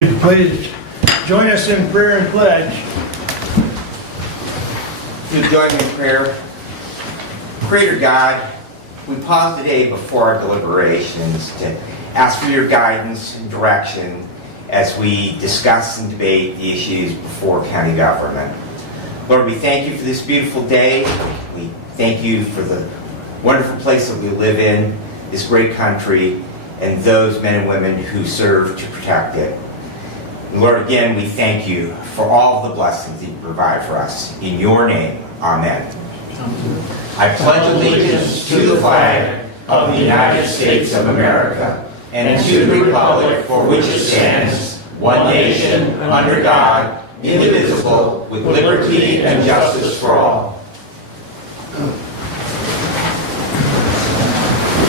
Please join us in prayer and pledge. You join me in prayer. Creator God, we pause today before our deliberations to ask for your guidance and direction as we discuss and debate the issues before county government. Lord, we thank you for this beautiful day. We thank you for the wonderful place that we live in, this great country, and those men and women who serve to protect it. And Lord, again, we thank you for all the blessings that you provide for us. In your name, amen. I pledge allegiance to the flag of the United States of America and to the republic for which it stands, one nation, under God, indivisible, with liberty and justice for all.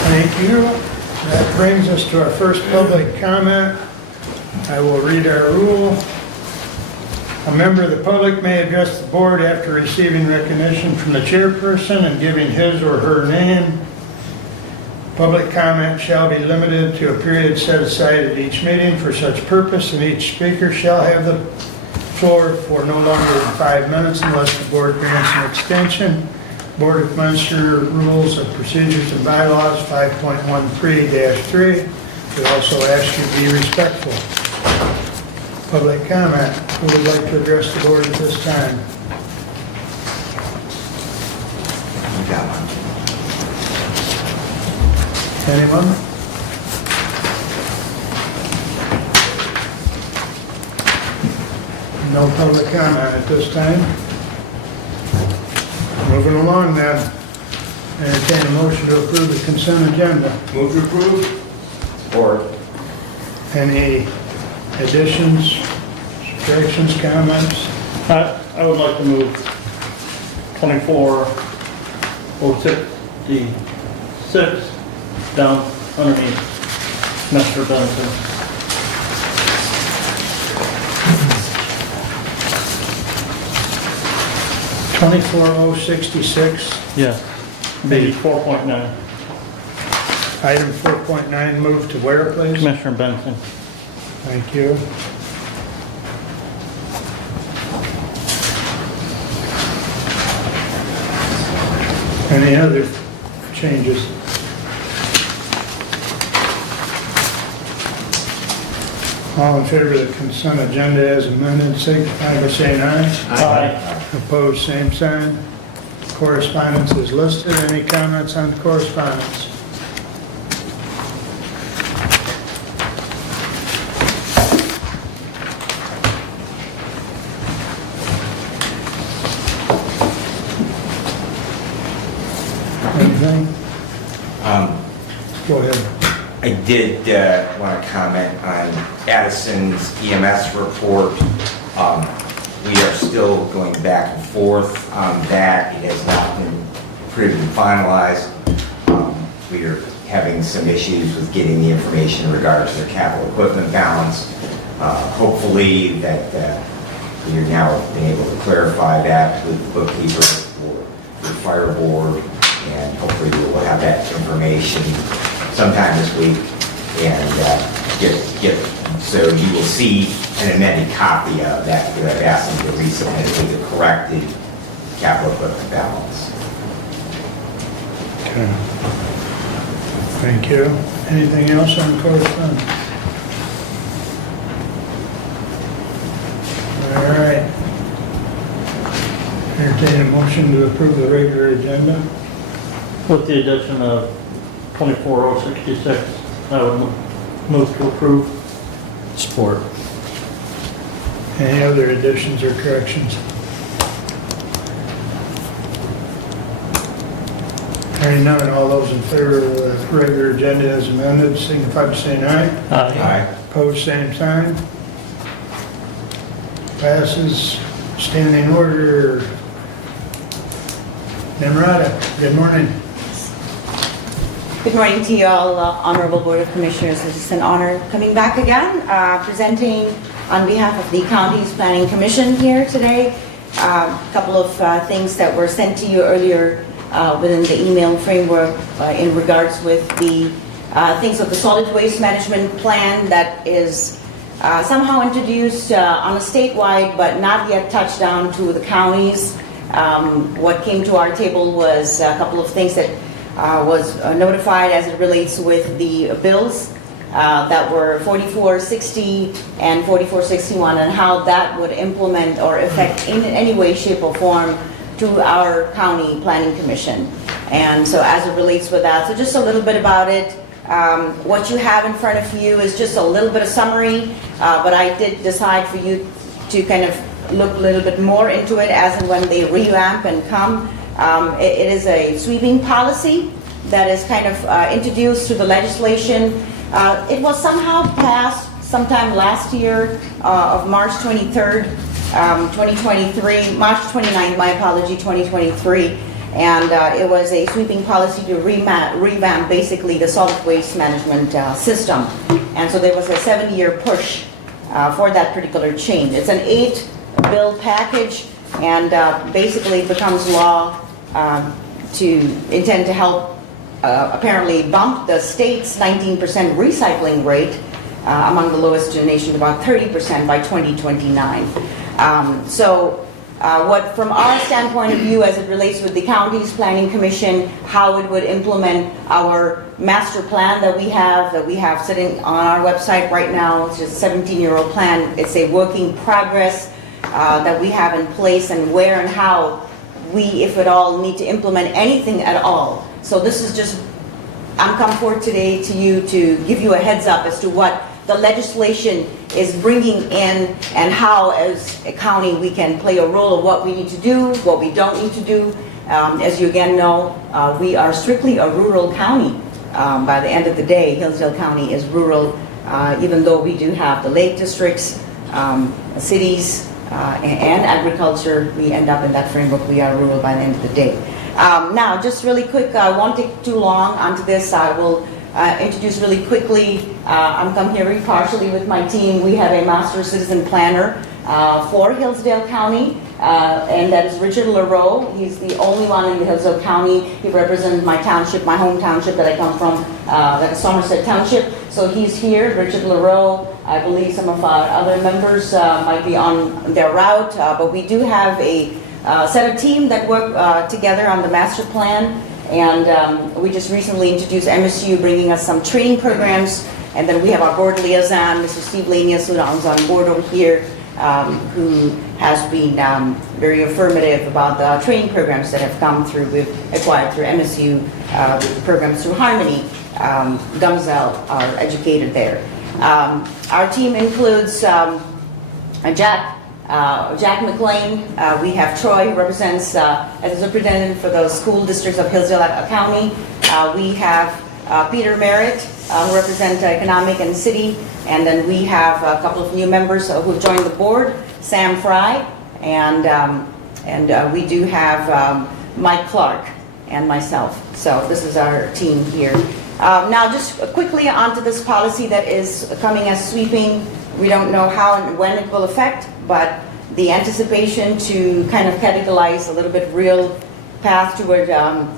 Thank you. That brings us to our first public comment. I will read our rule. A member of the public may address the board after receiving recognition from the chairperson and giving his or her name. Public comment shall be limited to a period set aside at each meeting for such purpose, and each speaker shall have the floor for no longer than 5 minutes unless the board grants an extension. Board of Commissioners Rules of Procedures and Bylaws 5.13-3. We also ask you to be respectful. Public comment. Who would like to address the board at this time? You got one. Anyone? No public comment at this time. Moving along then. Entertain a motion to approve the consent agenda. Move to approve. Support. Any additions, subtractions, comments? I would like to move 2406 down underneath Mr. Benson. 24066, Yes. Maybe 4.9. item 4.9, move to where, please? Commissioner Benson. Thank you. Any other changes? All in favor of the consent agenda as amended, signify by saying aye. Aye. Opposed, same sign. Correspondence is listed. Any comments on correspondence? Anything? Go ahead. I did want to comment on Addison's EMS report. We are still going back and forth on that. It has not been approved and finalized. We are having some issues with getting the information in regards to their capital equipment balance. Hopefully that we are now been able to clarify that with the bookkeeper for the fire board, and hopefully we will have that information sometime this week and get so you will see an amended copy of that because I've asked them to resubmit it with the corrected capital equipment balance. Okay. Thank you. Anything else on correspondence? All right. Entertain a motion to approve the regular agenda. With the addition of 24066, I would move to approve. Support. Any other additions or corrections? Hearing none, all those in favor of the regular agenda as amended, signify by saying aye. Aye. Opposed, same sign. Passes. Standing order. Namrata, good morning. Good morning to you all, Honorable Board of Commissioners. It is an honor coming back again, presenting on behalf of the County's Planning Commission here today. A couple of things that were sent to you earlier within the email framework in regards with the things of the solid waste management plan that is somehow introduced on a statewide, but not yet touched down to the counties. What came to our table was a couple of things that was notified as it relates with the bills that were 4460 and 4461, and how that would implement or affect in any way, shape, or form to our county planning commission. And so as it relates with that, so just a little bit about it. What you have in front of you is just a little bit of summary, but I did decide for you to kind of look a little bit more into it as and when they revamp and come. It is a sweeping policy that is kind of introduced to the legislation. It was somehow passed sometime last year of March 23rd, 2023, March 29th, my apology, 2023. And it was a sweeping policy to revamp basically the solid waste management system. And so there was a 7-year push for that particular change. It's an 8-bill package, and basically it becomes law to intend to help apparently bump the state's 19% recycling rate among the lowest in the nation, about 30% by 2029. What from our standpoint of view as it relates with the county's planning commission, how it would implement our master plan that we have sitting on our website right now. It's just a 17-year-old plan. It's a working progress that we have in place, and where and how we, if at all, need to implement anything at all. So this is just, I'm come forward today to you to give you a heads up as to what the legislation is bringing in, and how as a county we can play a role of what we need to do, what we don't need to do. As you again know, we are strictly a rural county. By the end of the day, Hillsdale County is rural, even though we do have the lake districts, cities, and agriculture. We end up in that framework. We are rural by the end of the day. Now, just really quick, I won't take too long onto this. I will introduce really quickly. I'm come here very partially with my team. We have a master citizen planner for Hillsdale County, and that is Richard LaRoe. He's the only one in the Hillsdale County. He represents my township, my home township that I come from, that is Somerset Township. So he's here, Richard LaRoe. I believe some of our other members might be on their route, but we do have a set of team that work together on the master plan. And we just recently introduced MSU, bringing us some training programs. And then we have our board liaison, Mr. Steve Lanius, who's on board over here, who has been very affirmative about the training programs that have come through, we've acquired through MSU, programs through Harmony. Gumzel are educated there. Our team includes Jack McLean. We have Troy, who represents as a superintendent for the school districts of Hillsdale County. We have Peter Merritt, who represents economic and city. And then we have a couple of new members who have joined the board, Sam Fry, and we do have Mike Clark and myself. So this is our team here. Now just quickly onto this policy that is coming as sweeping. We don't know how and when it will affect, but the anticipation to kind of categorize a little bit real path toward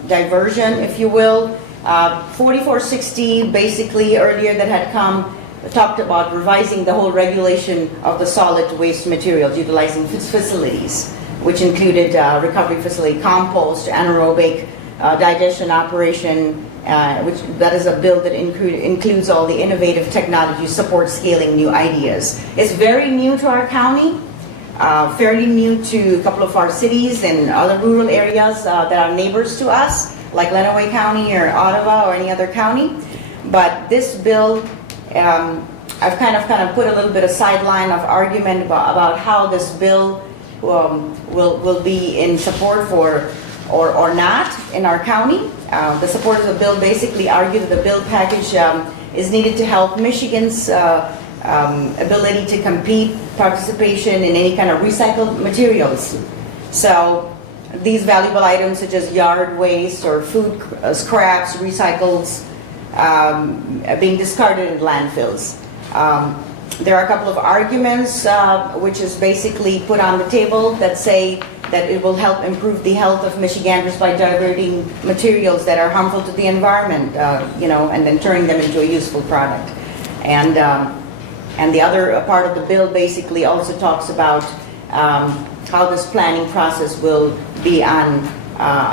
diversion, if you will. 4460 basically earlier that had come talked about revising the whole regulation of the solid waste materials utilizing facilities, which included recovery facility, compost, anaerobic digestion operation, which that is a bill that includes all the innovative technology support scaling new ideas. It's very new to our county, fairly new to a couple of our cities and other rural areas that are neighbors to us, like Lenawee County or Ottawa or any other county. But this bill, I've kind of put a little bit of sideline of argument about how this bill will be in support for or not in our county. The supporters of the bill basically argue that the bill package is needed to help Michigan's ability to compete, participation in any kind of recycled materials. So these valuable items such as yard waste or food scraps, recycles, being discarded in landfills. There are a couple of arguments which is basically put on the table that say that it will help improve the health of Michiganders by diverting materials that are harmful to the environment, and then turning them into a useful product. And And the other part of the bill basically also talks about how this planning process will be on,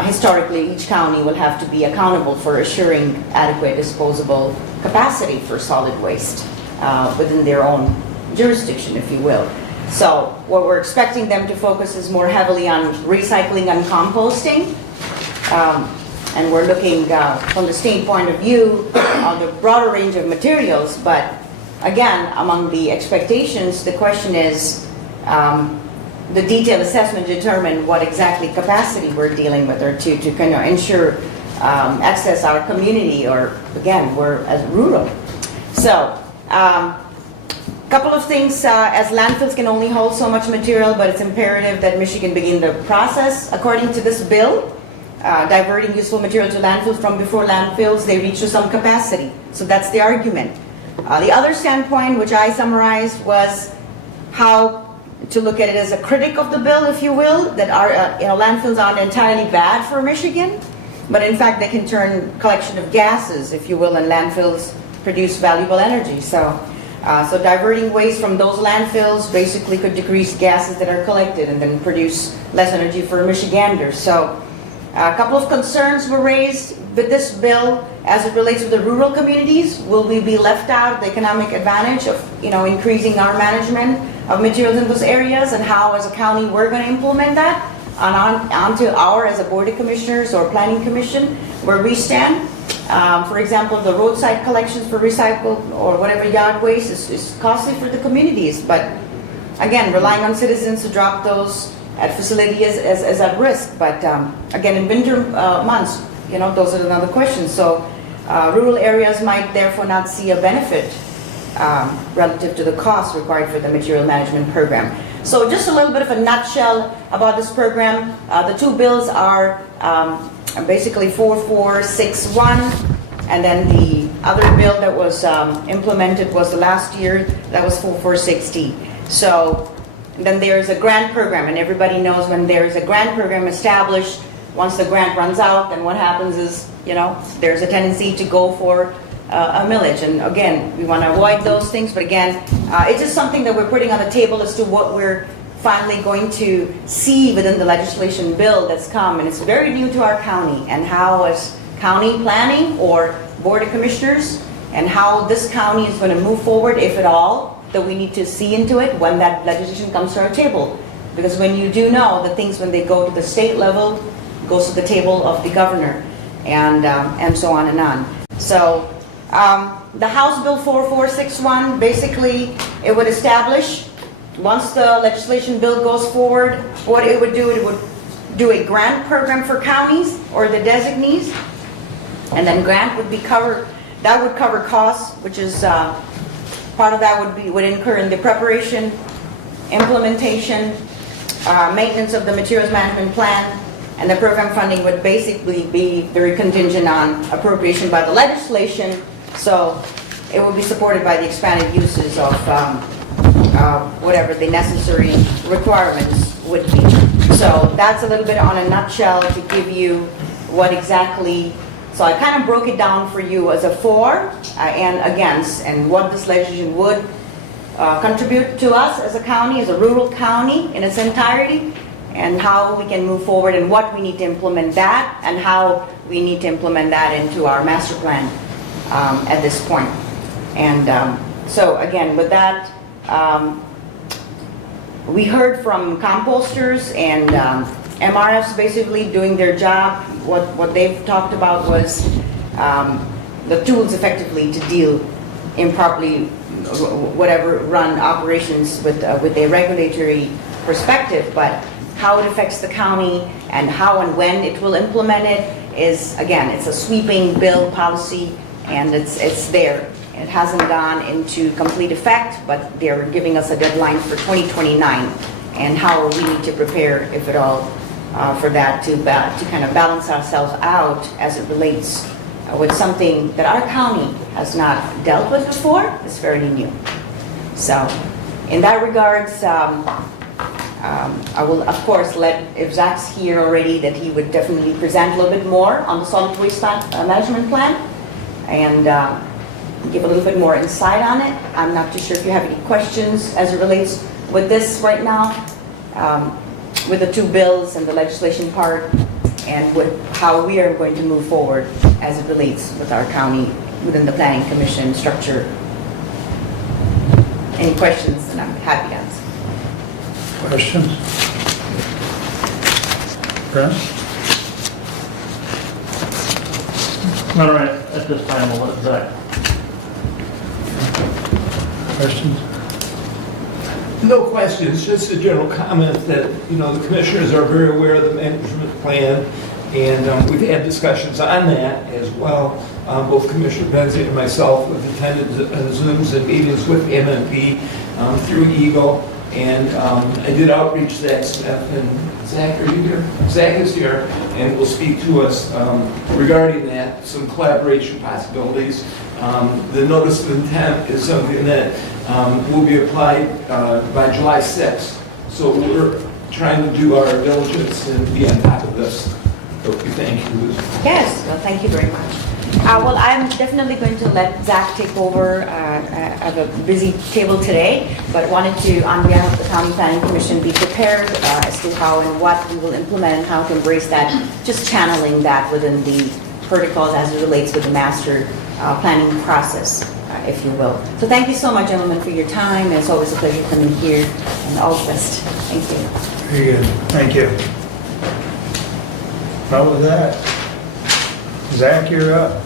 historically, each county will have to be accountable for assuring adequate disposable capacity for solid waste within their own jurisdiction, if you will. So what we're expecting them to focus is more heavily on recycling and composting. And we're looking from the state point of view on the broader range of materials, but again, among the expectations, the question is the detailed assessment to determine what exactly capacity we're dealing with, or to kind of ensure access our community, or again, we're as rural. So, couple of things, as landfills can only hold so much material, but it's imperative that Michigan begin the process according to this bill, diverting useful material to landfills from before landfills they reach to some capacity. So that's the argument. The other standpoint, which I summarized, was how to look at it as a critic of the bill, if you will, that our landfills aren't entirely bad for Michigan, but in fact they can turn collection of gases, if you will, and landfills produce valuable energy. So diverting waste from those landfills basically could decrease gases that are collected and then produce less energy for Michiganders. So a couple of concerns were raised with this bill as it relates to the rural communities. Will we be left out of the economic advantage of increasing our management of materials in those areas, and how as a county we're going to implement that onto our, as a board of commissioners or planning commission, where we stand. For example, the roadside collections for recycled or whatever yard waste is costly for the communities, but again, relying on citizens to drop those at facility is at risk. But again, in winter months, those are another question. So rural areas might therefore not see a benefit relative to the cost required for the material management program. So just a little bit of a nutshell about this program. The two bills are basically 4461, and then the other bill that was implemented was the last year, that was 4460. So then there's a grant program, and everybody knows when there's a grant program established, once the grant runs out, then what happens is, there's a tendency to go for a millage. And again, we want to avoid those things, but again, it's just something that we're putting on the table as to what we're finally going to see within the legislation bill that's come, and it's very new to our county, and how as county planning or board of commissioners, and how this county is going to move forward, if at all, that we need to see into it when that legislation comes to our table. Because when you do know that things, when they go to the state level, goes to the table of the governor, and so on and on. So the House Bill 4461, basically it would establish, once the legislation bill goes forward, what it would do a grant program for counties or the designees, and then grant would cover costs, which is part of that would incur in the preparation, implementation, maintenance of the materials management plan, and the program funding would basically be very contingent on appropriation by the legislation. So it will be supported by the expanded uses of whatever the necessary requirements would be. So that's a little bit on a nutshell to give you what exactly. So I kind of broke it down for you as a for and against, and what this legislation would contribute to us as a county, as a rural county in its entirety, and how we can move forward, and what we need to implement that, and how we need to implement that into our master plan at this point. And so again, with that, we heard from composters and MRFs basically doing their job. What they've talked about was the tools effectively to deal improperly, whatever run operations with a regulatory perspective, but how it affects the county and how and when it will implement it is, again, it's a sweeping bill policy, and it's there. It hasn't gone into complete effect, but they're giving us a deadline for 2029, and how we need to prepare, if at all, for that to kind of balance ourselves out as it relates with something that our county has not dealt with before. It's fairly new. So in that regards, I will, of course, if Zach's here already, that he would definitely present a little bit more on the solid waste management plan. And give a little bit more insight on it. I'm not too sure if you have any questions as it relates with this right now, with the two bills and the legislation part, and with how we are going to move forward as it relates with our county within the planning commission structure. Any questions, and I'm happy to answer. Questions? Brent? All right, at this time, we'll let Zach. Questions? No questions, just a general comment that, the commissioners are very aware of the management plan, and we've had discussions on that as well. Both Commissioner Benzie and myself have attended Zooms and meetings with MMP through Eagle, and I did outreach to Zach Smith, and Zach, are you here? Zach is here, and will speak to us regarding that, some collaboration possibilities. The notice of intent is something that will be applied by July 6th. So we're trying to do our diligence and be on top of this. So we thank you. Yes, well, thank you very much. Well, I'm definitely going to let Zach take over. I have a busy table today, but wanted to, on behalf of the County Planning Commission, be prepared as to how and what we will implement and how to embrace that, just channeling that within the protocols as it relates with the master planning process, if you will. So thank you so much, gentlemen, for your time. It's always a pleasure coming here, and all the best. Thank you. Very good. Thank you. Well, with that, Zach, you're up.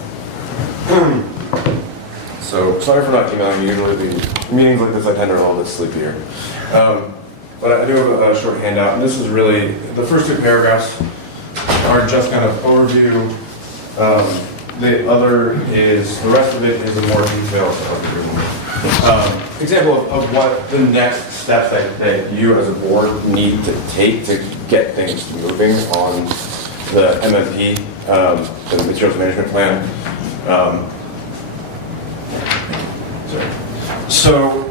So, sorry for not emailing you. Usually the meetings like this I tend to be a little bit sleepier. But I do have a short handout, and this is really, the first two paragraphs are just kind of overview. The rest of it is a more detailed example of what the next steps that you as a board need to take to get things moving on the MMP, the Materials Management Plan. So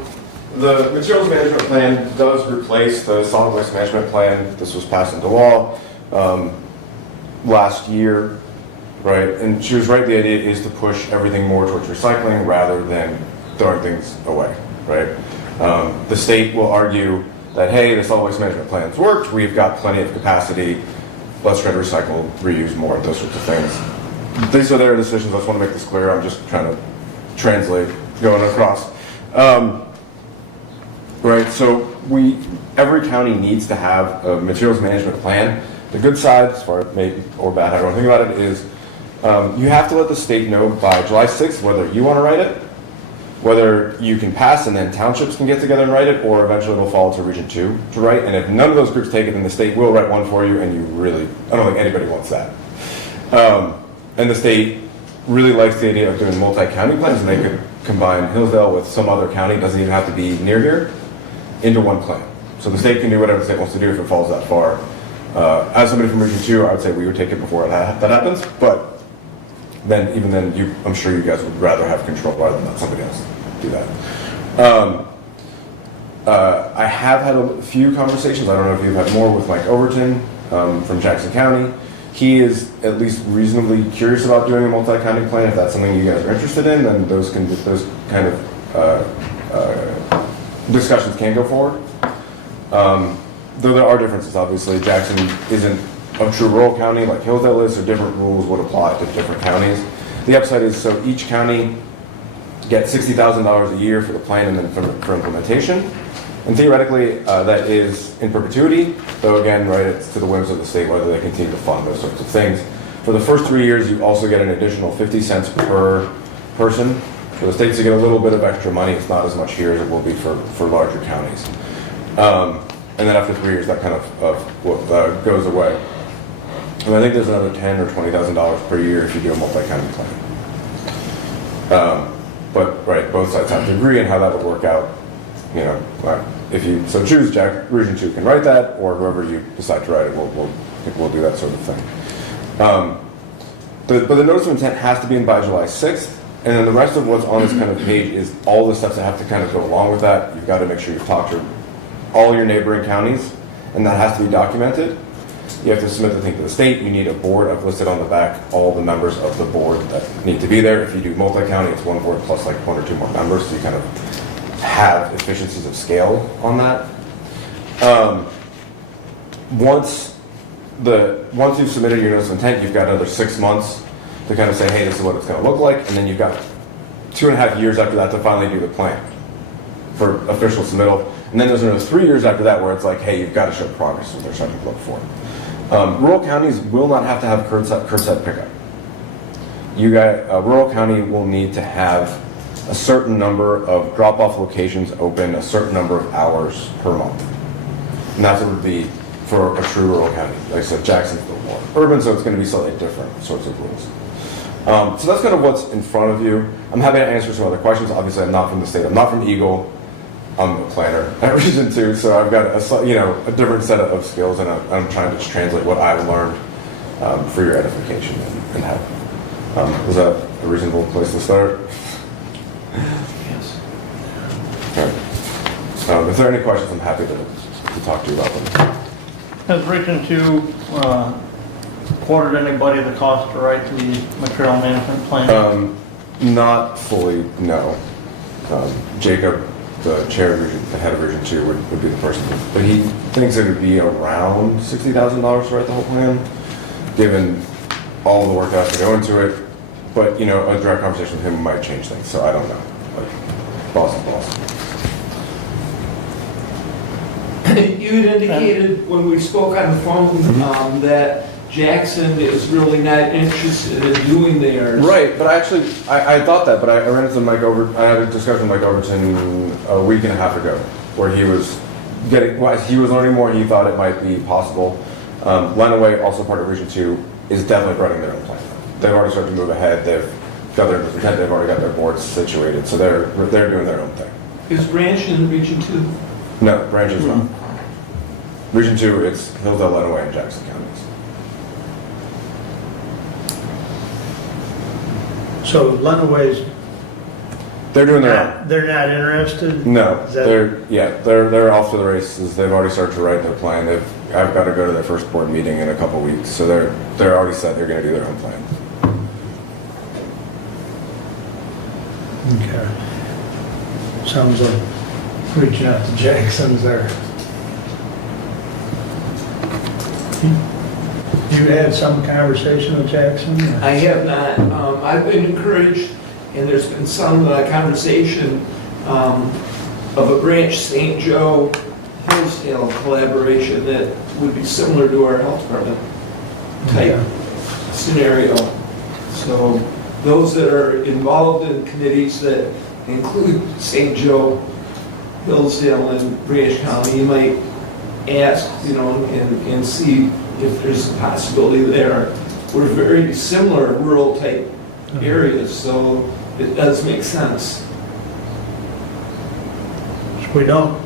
the Materials Management Plan does replace the Solid Waste Management Plan. This was passed into law last year, right? And she was right, the idea is to push everything more towards recycling rather than throwing things away, right? The state will argue that, hey, the Solid Waste Management Plan's worked, we've got plenty of capacity, let's try to recycle, reuse more, those sorts of things. These are their decisions. I just want to make this clear. I'm just trying to translate going across. Right, so every county needs to have a materials management plan. The good side, as far as maybe or bad, I don't think about it, is you have to let the state know by July 6th whether you want to write it, whether you can pass and then townships can get together and write it, or eventually it'll fall to Region 2 to write. And if none of those groups take it, then the state will write one for you, and I don't think anybody wants that. And the state really likes the idea of doing multi-county plans, and they could combine Hillsdale with some other county, doesn't even have to be near here, into one plan. So the state can do whatever the state wants to do if it falls that far. As somebody from Region 2, I would say we would take it before that happens, but even then, I'm sure you guys would rather have control rather than let somebody else do that. I have had a few conversations, I don't know if you've had more, with Mike Overton from Jackson County. He is at least reasonably curious about doing a multi-county plan. If that's something you guys are interested in, then those kind of discussions can go forward. Though there are differences, obviously. Jackson isn't a true rural county like Hillsdale is, so different rules would apply to different counties. The upside is, so each county gets $60,000 a year for the plan and then for implementation. And theoretically, that is in perpetuity, though again, right, it's to the whims of the state whether they continue to fund those sorts of things. For the first 3 years, you also get an additional 50 cents per person. For the states to get a little bit of extra money, it's not as much here as it will be for larger counties. And then after 3 years, that kind of goes away. And I think there's another $10,000 or $20,000 per year if you do a multi-county plan. But right, both sides have to agree on how that would work out. If you so choose, Region 2 can write that, or whoever you decide to write it, we'll do that sort of thing. But the notice of intent has to be in by July 6th, and then the rest of what's on this kind of page is all the steps that have to kind of go along with that. You've got to make sure you've talked to all your neighboring counties, and that has to be documented. You have to submit the thing to the state. You need a board. I've listed on the back all the members of the board that need to be there. If you do multi-county, it's one board plus like 1 or 2 more members, so you kind of have efficiencies of scale on that. Once you've submitted your notice of intent, you've got another 6 months to kind of say, hey, this is what it's going to look like, and then you've got 2.5 years after that to finally do the plan for official submittal. And then there's another 3 years after that where it's like, hey, you've got to show progress, what they're starting to look for. Rural counties will not have to have curbside pickup. Rural county will need to have a certain number of drop-off locations open a certain number of hours per month. And that's what it would be for a true rural county. Like I said, Jacksonville more urban, so it's going to be slightly different sorts of rules. So that's kind of what's in front of you. I'm happy to answer some other questions. Obviously, I'm not from the state. I'm not from Eagle. I'm a planner at Region 2, so I've got a different set of skills, and I'm trying to just translate what I've learned for your edification and help. Was that a reasonable place to start? Yes. Okay. If there are any questions, I'm happy to talk to you about them. Has Region 2 quoted anybody the cost to write the material management plan? Not fully, no. Jacob, the chair of Region, the head of Region 2 would be the person, but he thinks it would be around $60,000 to write the whole plan, given all the work that has to go into it. But, a direct conversation with him might change things, so I don't know. Like, boss is boss. You had indicated when we spoke on the phone that Jackson is really not interested in doing theirs. Right, but I thought that, but I ran into Mike I had a discussion with Mike Overton a week and a half ago, where he was learning more, he thought it might be possible. Lenawee, also part of Region 2, is definitely running their own plan. They've already started to move ahead, they've got their intent, they've already got their boards situated, so they're doing their own thing. Is Branch in Region 2? No, Branch is not. Region 2, it's Hillsdale, Lenawee, and Jackson counties. So Lenaways, They're doing their own. they're not interested? No, Is that- they're off to the races. They've already started to write their plan. I've got to go to their first board meeting in a couple weeks, so they're already set. They're going to do their own plan. Okay. Sounds like reaching out to Jackson's there. You had some conversation with Jackson? I have not. I've been encouraged, and there's been some conversation of a Branch St. Joe Hillsdale collaboration that would be similar to our health department type scenario. So those that are involved in committees that include St. Joe, Hillsdale, and Branch County, you might ask, and see if there's a possibility there. We're very similar rural type areas, so it does make sense. We don't,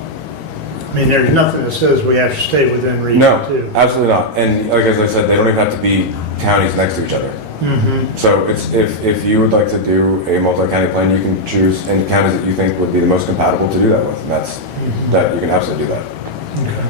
there's nothing that says we have to stay within Region 2. No, absolutely not. And like as I said, they don't even have to be counties next to each other. Mm-hmm. So if you would like to do a multi-county plan, you can choose any counties that you think would be the most compatible to do that with. And that you can absolutely do that. Okay.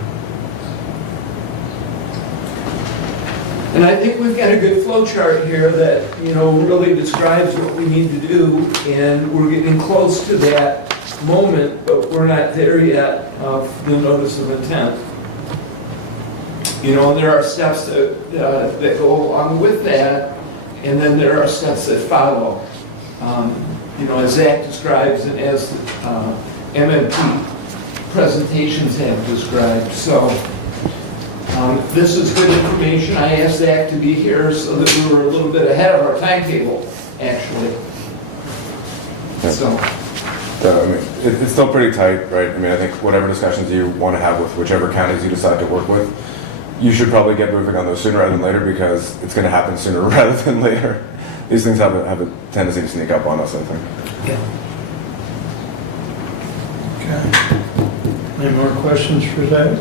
And I think we've got a good flow chart here that, really describes what we need to do, and we're getting close to that moment, but we're not there yet of the notice of intent. There are steps that go along with that, and then there are steps that follow. As Zach describes and as MMP presentations have described. So this is good information. I asked Zach to be here so that we were a little bit ahead of our timetable, actually. So. It's still pretty tight, right? I think whatever discussions you want to have with whichever counties you decide to work with, you should probably get moving on those sooner rather than later, because it's going to happen sooner rather than later. These things have a tendency to sneak up on us, I think. Yeah. Okay. Any more questions for Zach?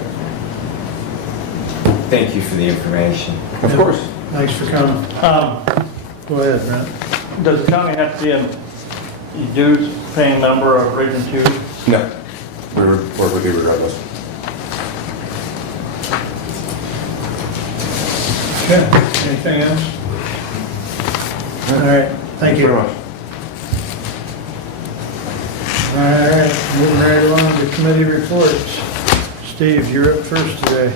Thank you for the information. Of course. Thanks for coming. Go ahead, Brent. Does the county have to be a dues paying member of Region 2? No. We would work with you regardless. Okay, anything else? All right, thank you. very much. All right, moving right along to committee reports. Steve, you're up first today.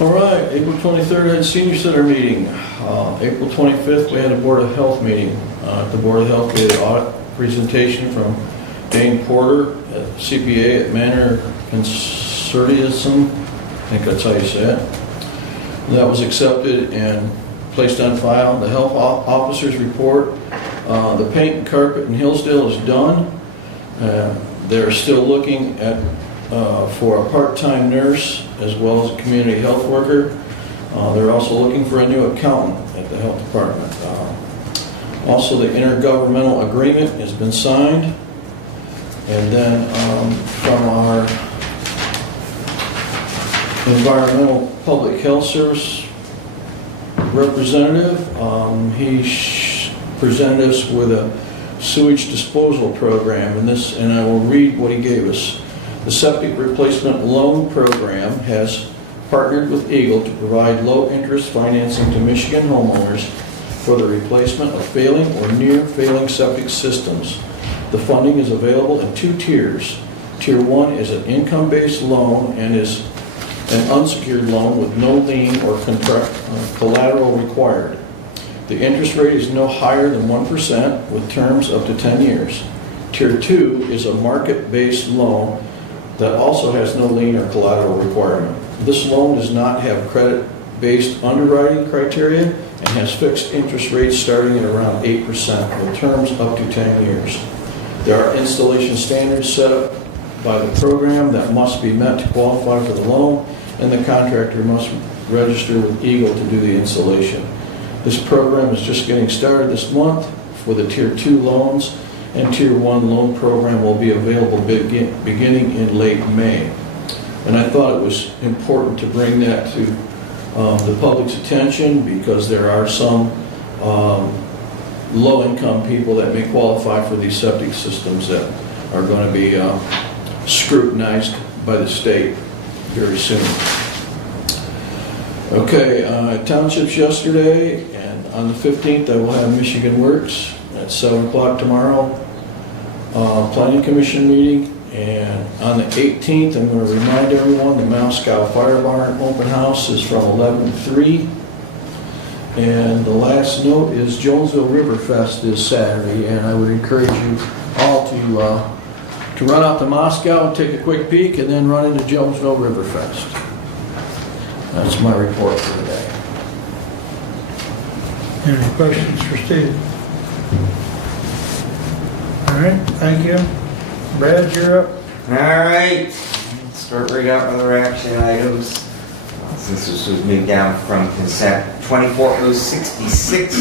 All right, April 23rd, I had senior center meeting. April 25th, we had a Board of Health meeting. At the Board of Health, we had an audit presentation from Dane Porter, at CPA at Manor Consortium. I think that's how you say it. That was accepted and placed on file. The health officer's report, the paint and carpet in Hillsdale is done. They're still looking at for a part-time nurse as well as a community health worker. They're also looking for a new accountant at the health department. Also, the intergovernmental agreement has been signed. And then from our environmental public health service representative, he presented us with a sewage disposal program, and I will read what he gave us. The septic replacement loan program has partnered with Eagle to provide low-interest financing to Michigan homeowners for the replacement of failing or near-failing septic systems. The funding is available in two tiers. Tier 1 is an income-based loan and is an unsecured loan with no lien or collateral required. The interest rate is no higher than 1% with terms up to 10 years. Tier 2 is a market-based loan that also has no lien or collateral requirement. This loan does not have credit-based underwriting criteria and has fixed interest rates starting at around 8% with terms up to 10 years. There are installation standards set up by the program that must be met to qualify for the loan, and the contractor must register with Eagle to do the installation. This program is just getting started this month for the Tier 2 loans, and Tier 1 loan program will be available beginning in late May. And I thought it was important to bring that to the public's attention because there are some low-income people that may qualify for these septic systems that are going to be scrutinized by the state very soon. Okay, townships yesterday, and on the 15th I will have Michigan Works at 7 o'clock tomorrow, Planning Commission meeting, and on the 18th I'm going to remind everyone the Moscow Fire Barn open house is from 11 to 3. And the last note is Jonesville River Fest is Saturday, and I would encourage you all to run out to Moscow and take a quick peek and then run into Jonesville River Fest. That's my report for today. Any questions for Steve? All right, thank you. Brad, you're up. All right, let's start right out with our action items. Since this was moved down from consent, 24066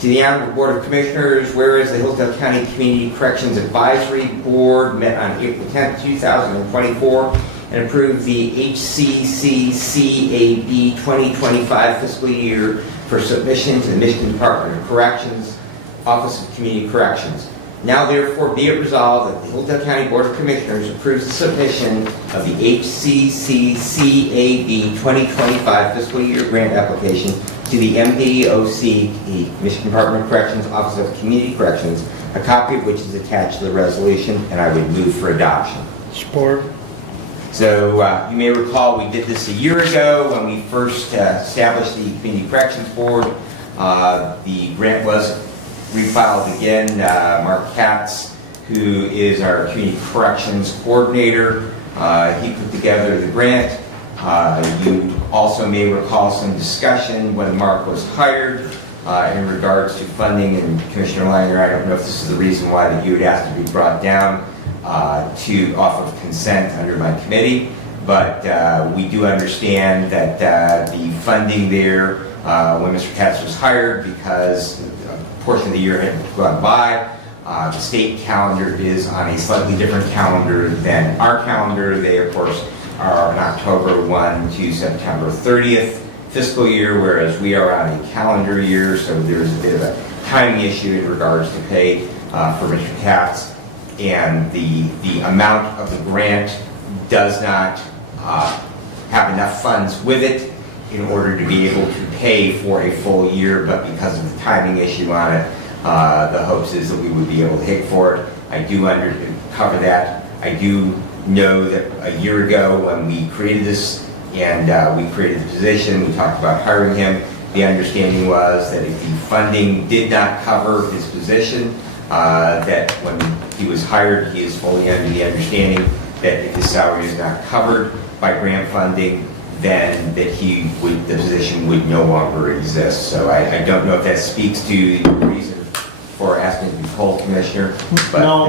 to the Honorable Board of Commissioners, whereas the Hillsdale County Community Corrections Advisory Board met on April 10th, 2024 and approved the HCCCAB 2025 fiscal year for submission to the Michigan Department of Corrections, Office of Community Corrections. Now therefore be it resolved that the Hillsdale County Board of Commissioners approves the submission of the HCCCAB 2025 fiscal year grant application to the MDOC, the Michigan Department of Corrections, Office of Community Corrections, a copy of which is attached to the resolution, and I would move for adoption. Support. So you may recall we did this a year ago when we first established the Community Corrections Board. The grant was refiled again. Mark Katz, who is our Community Corrections Coordinator, he put together the grant. You also may recall some discussion when Mark was hired in regards to funding, and Commissioner Langer, I don't know if this is the reason why that you would ask to be brought down off of consent under my committee, but we do understand that the funding there when Mr. Katz was hired, because a portion of the year had gone by, the state calendar is on a slightly different calendar than our calendar. They, of course, are an October 1 to September 30th fiscal year, whereas we are on a calendar year, so there's a bit of a timing issue in regards to pay for Mr. Katz. And the amount of the grant does not have enough funds with it, in order to be able to pay for a full year, but because of the timing issue on it, the hopes is that we would be able to hit for it. I do cover that. I do know that a year ago when we created this and we created the position, we talked about hiring him. The understanding was that if the funding did not cover his position, that when he was hired, he is fully under the understanding that if his salary is not covered by grant funding, then that the position would no longer exist. So I don't know if that speaks to the reason for asking to be pulled, Commissioner. But, No,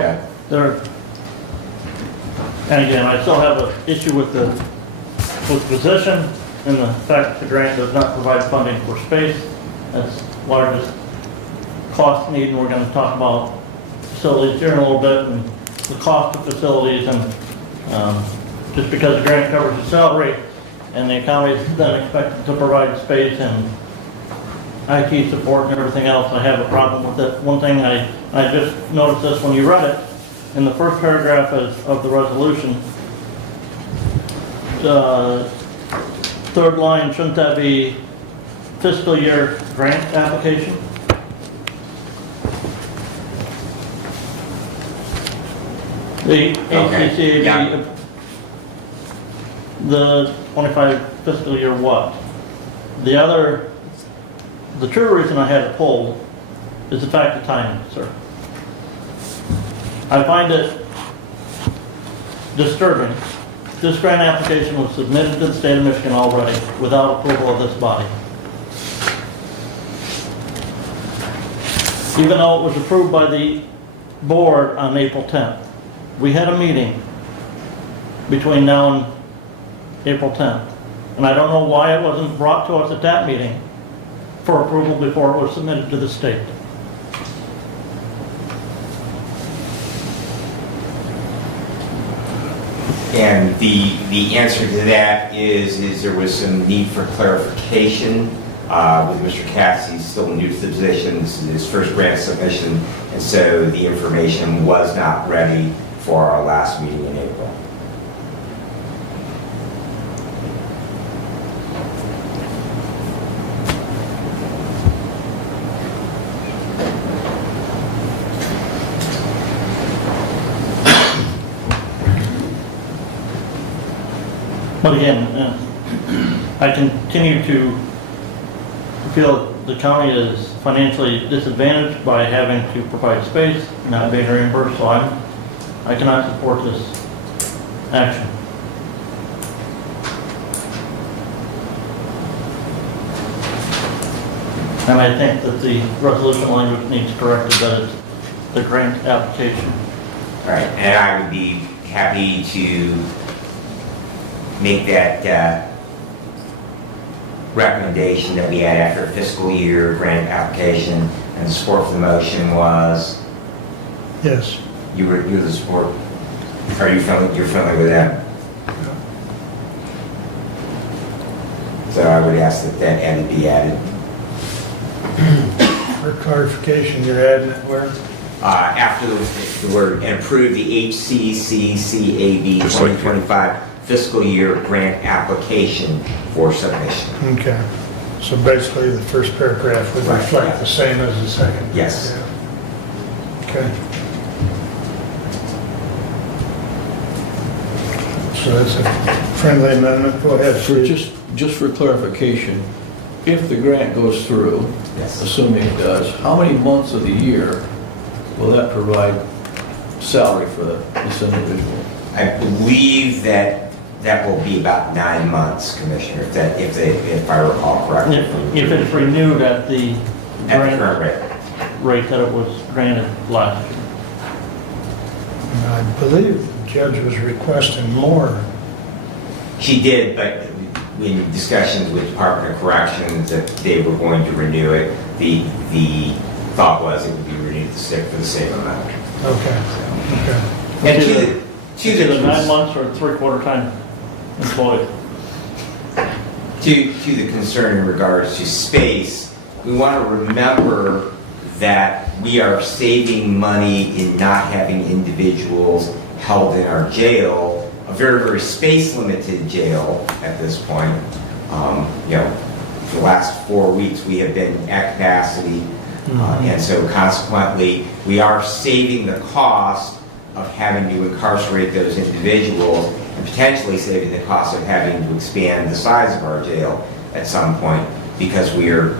and again, I still have an issue with the position and the fact that the grant does not provide funding for space. That's largest cost need, and we're going to talk about facilities here in a little bit and the cost of facilities, and just because the grant covers the salary and the county is then expected to provide space and IT support and everything else, I have a problem with it. One thing I just noticed this when you read it, in the first paragraph of the resolution, third line, shouldn't that be fiscal year grant application? The ACCAB, yeah. The 25 fiscal year what? The true reason I had it pulled is the fact of timing, sir. I find it disturbing. This grant application was submitted to the state of Michigan already without approval of this body. Even though it was approved by the board on April 10th. We had a meeting between now and April 10th. And I don't know why it wasn't brought to us at that meeting for approval before it was submitted to the state. And the answer to that is there was some need for clarification with Mr. Cassidy still new to the position. This is his first grant submission, and so the information was not ready for our last meeting in April. But again, I continue to feel that the county is financially disadvantaged by having to provide space, not being reimbursed, so I cannot support this action. And I think that the resolution language needs corrected, that it's the grant application. All right, and I would be happy to make that recommendation that we had after a fiscal year grant application, and the support for the motion was, Yes. you're the support. Are you you're familiar with that? So I would ask that that be added. For clarification, you're adding it where? After the word, and approve the HCCCAB 2025 fiscal year grant application for submission. Okay. So basically, the first paragraph would Right, reflect yeah. the same as the second. Yes. Yeah. Okay. So that's a friendly amendment. Go ahead, For Steve. just for clarification, if the grant goes through, Yes. assuming it does, how many months of the year will that provide salary for this individual? I believe that will be about 9 months, Commissioner, if I recall correctly. If it's renewed at the At the grant current rate. rate that it was granted last year. I believe the judge was requesting more. She did, but in discussions with Department of Corrections that they were going to renew it, the thought was it would be renewed for the same amount. Okay. Okay. And It's either 9 months or 3/4 time employed. To the concern in regards to space, we want to remember that we are saving money in not having individuals held in our jail, a very, very space-limited jail at this point, For the last 4 weeks, we have been at capacity. And so consequently, we are saving the cost of having to incarcerate those individuals and potentially saving the cost of having to expand the size of our jail at some point, because we are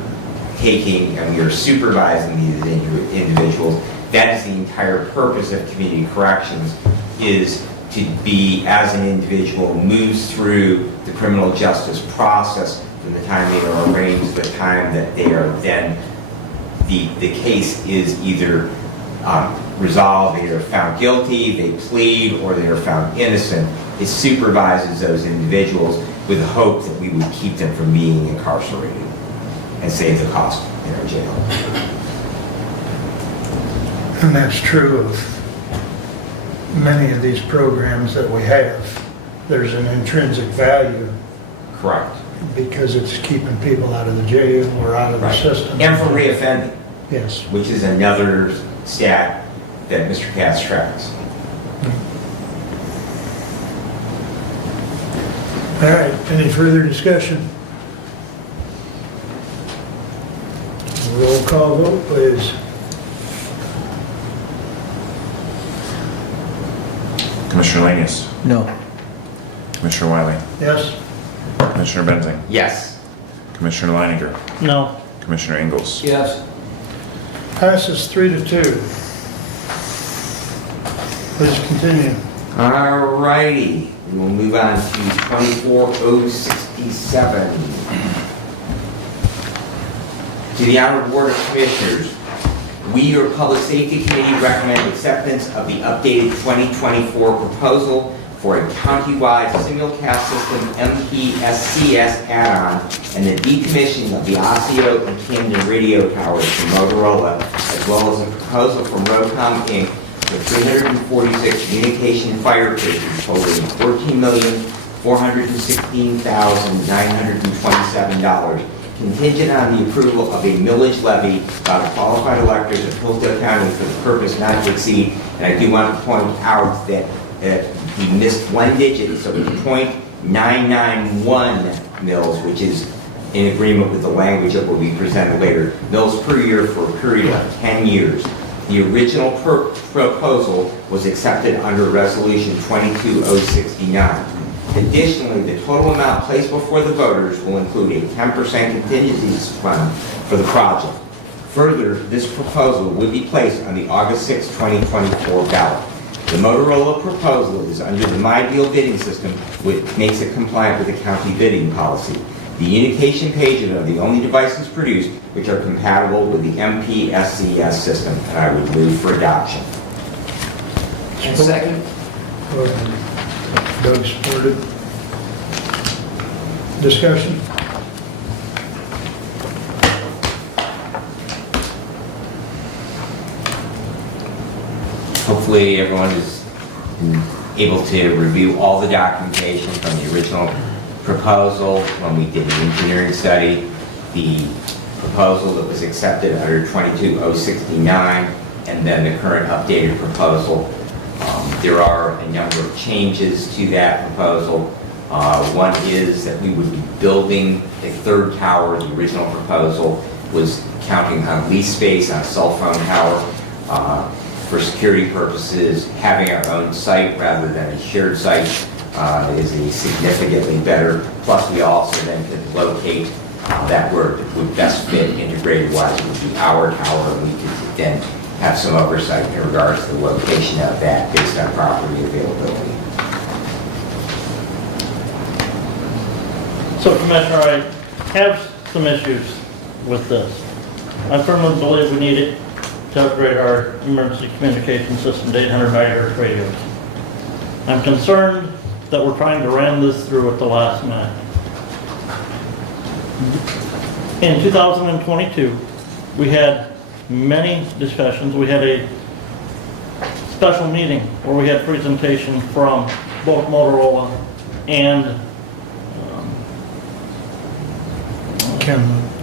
taking and we are supervising these individuals. That is the entire purpose of community corrections, is to be, as an individual moves through the criminal justice process from the time they are arraigned to the time that they are then, the case is either resolved, they are found guilty, they plead, or they are found innocent. It supervises those individuals with the hope that we would keep them from being incarcerated and save the cost in our jail. And that's true of many of these programs that we have. There's an intrinsic value Correct. because it's keeping people out of the jail or out of the system. And from reoffending, Yes. which is another stat that Mr. Katz tracks. All right, any further discussion? Roll call vote, please. Commissioner Lanius, No. Commissioner Wiley, Yes? Commissioner Benzing, Yes. Commissioner Leininger, No. Commissioner Ingalls. Yes. Passes 3-2. Please continue. All righty, we will move on to 24067. To the Honorable Board of Commissioners, we, your Public Safety Committee, recommend acceptance of the updated 2024 proposal for a countywide simulcast system MPSCS add-on and the decommissioning of the Osseo and Camden radio towers from Motorola, as well as a proposal from Rocom Inc. for 346 communication fire stations totaling $14,416,927, contingent on the approval of a millage levy by the qualified electors of Hillsdale County for the purpose not to exceed. And I do want to point out that we missed one digit, so it's .991 mils, which is in agreement with the language that will be presented later. Mils per year for a period of 10 years. The original proposal was accepted under Resolution 22069. Additionally, the total amount placed before the voters will include a 10% contingency fund for the project. Further, this proposal would be placed on the August 6, 2024 ballot. The Motorola proposal is under the My Deal bidding system, which makes it compliant with the county bidding policy. The unification pages are the only devices produced which are compatible with the MPSCS system, and I would move for adoption. And second? Go ahead. Doug supported. Discussion? Hopefully everyone is able to review all the documentation from the original proposal when we did the engineering study, the proposal that was accepted under 22069, and then the current updated proposal. There are a number of changes to that proposal. One is that we would be building a third tower. The original proposal was counting on lease space on a cell phone tower. For security purposes, having our own site rather than a shared site is a significantly better. Plus, we also then could locate that where it would best fit integrated wise would be our tower, and we could then have some oversight in regards to the location of that based on property availability. So, Commissioner, I have some issues with this. I firmly believe we need it to upgrade our emergency communication system to 800 MHz radios. I'm concerned that we're trying to ram this through at the last minute. In 2022, we had many discussions. We had a special meeting where we had presentation from both Motorola and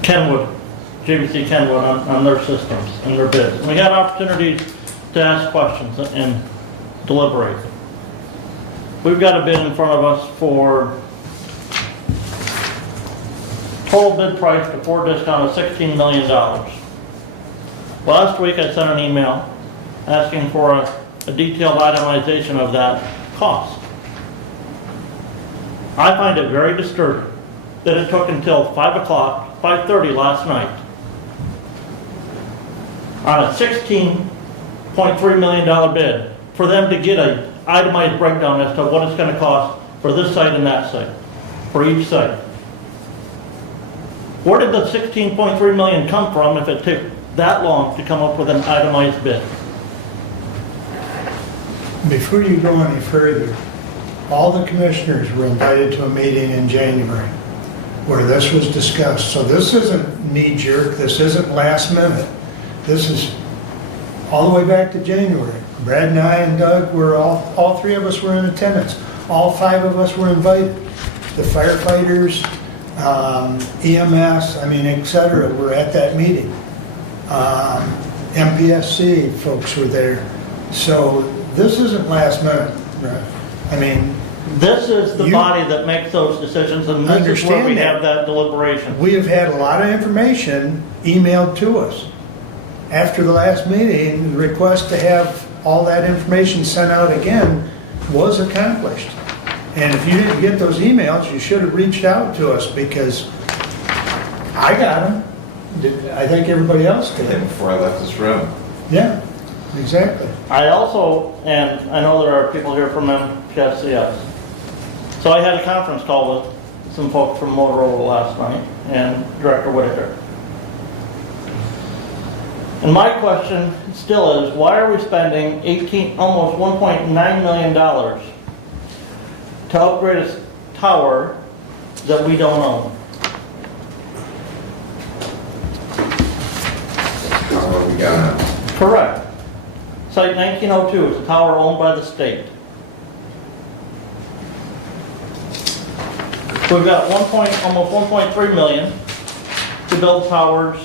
Kenwood, JVC Kenwood on their systems and their bids. And we had opportunities to ask questions and deliberate. We've got a bid in front of us for total bid price before discount of $16 million. Last week I sent an email asking for a detailed itemization of that cost. I find it very disturbing that it took until 5 o'clock, 5:30 last night on a $16.3 million bid for them to get an itemized breakdown as to what it's going to cost for this site and that site, for each site. Where did the $16.3 million come from if it took that long to come up with an itemized bid? Before you go any further, all the commissioners were invited to a meeting in January where this was discussed. So this isn't knee-jerk, this isn't last minute. This is all the way back to January. Brad and I and Doug were all three of us were in attendance. All 5 of us were invited. The firefighters, EMS, et cetera, were at that meeting. MPSC folks were there. So this isn't last minute, right? This is the You- body that makes those decisions, and this is where we Understand that. have that deliberation. We have had a lot of information emailed to us. After the last meeting, the request to have all that information sent out again was accomplished. And if you didn't get those emails, you should have reached out to us because I got them. I think everybody else And did. before I left this room. Yeah, exactly. I also, and I know there are people here from MPSCS, so I had a conference call with some folks from Motorola last night and Director Whitaker. And my question still is, why are we spending almost $1.9 million to upgrade a tower that we don't own? What we got? Correct. Site 1902 is a tower owned by the state. We've got almost 1.3 million to build towers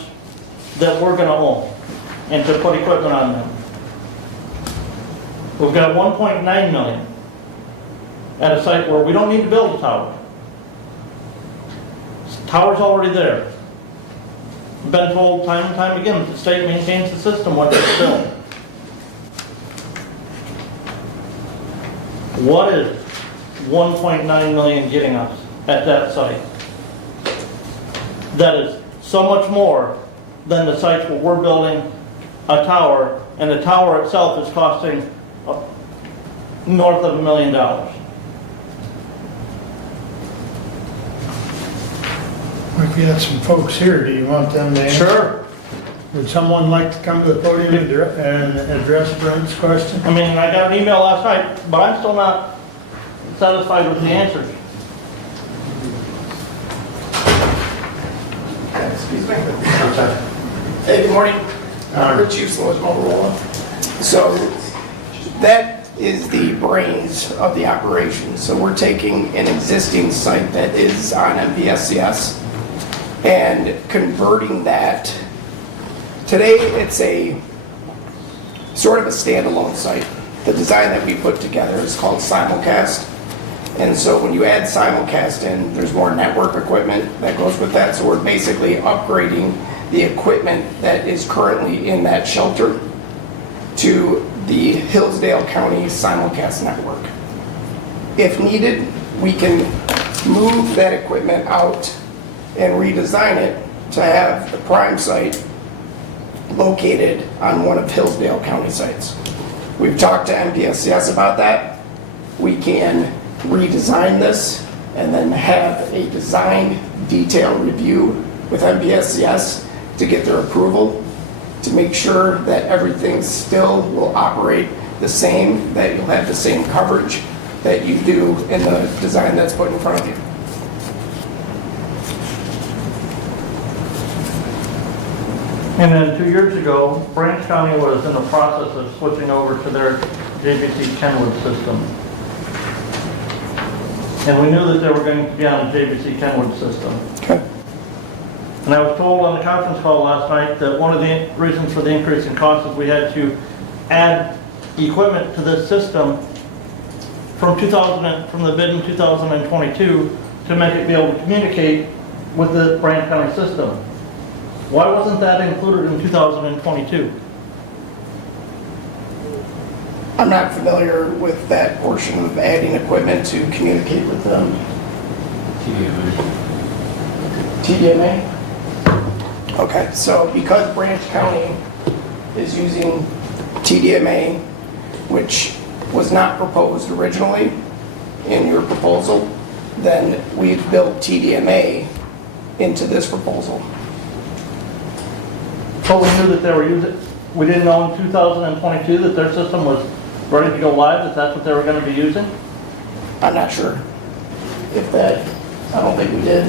that we're going to own and to put equipment on them. We've got 1.9 million at a site where we don't need to build a tower. The tower's already there. We've been told time and time again that the state maintains the system once it's built. What is 1.9 million getting us at that site? That is so much more than the sites where we're building a tower, and the tower itself is costing north of $1 million. We've got some folks here. Do you want them to answer? Sure. Would someone like to come to the podium and address Brent's question? I got an email last night, but I'm still not satisfied with the answers. Excuse me. Hey, good morning. Rich Houston with Motorola. So that is the brains of the operation. So we're taking an existing site that is on MPSCS and converting that. Today, it's a sort of a standalone site. The design that we put together is called simulcast. And so when you add simulcast in, there's more network equipment that goes with that. So we're basically upgrading the equipment that is currently in that shelter to the Hillsdale County simulcast network. If needed, we can move that equipment out and redesign it to have the prime site located on one of Hillsdale County sites. We've talked to MPSCS about that. We can redesign this and then have a design detail review with MPSCS to get their approval to make sure that everything still will operate the same, that you'll have the same coverage that you do in the design that's put in front of you. And then 2 years ago, Branch County was in the process of switching over to their JVC Kenwood system. And we knew that they were going to be on the JVC Kenwood system. Okay. And I was told on the conference call last night that one of the reasons for the increase in cost is we had to add equipment to this system from the bid in 2022 to make it be able to communicate with the Branch County system. Why wasn't that included in 2022? I'm not familiar with that portion of adding equipment to communicate with them. TDMA? Okay, so because Branch County is using TDMA, which was not proposed originally in your proposal, then we've built TDMA into this proposal. So we knew that they were using, we didn't know in 2022 that their system was ready to go live, that that's what they were going to be using? I'm not sure if that, I don't think we did.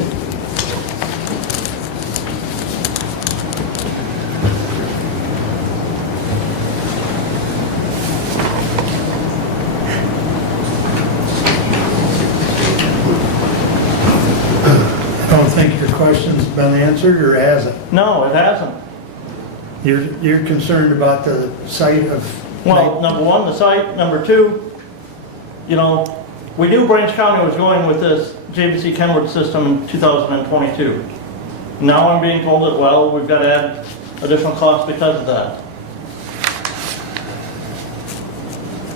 I don't think your question's been answered, or has it? No, it hasn't. You're concerned about the site of... Well, number one, the site. Number two, you know, we knew Branch County was going with this JVC Kenwood system in 2022. Now I'm being told that, well, we've got to add additional costs because of that.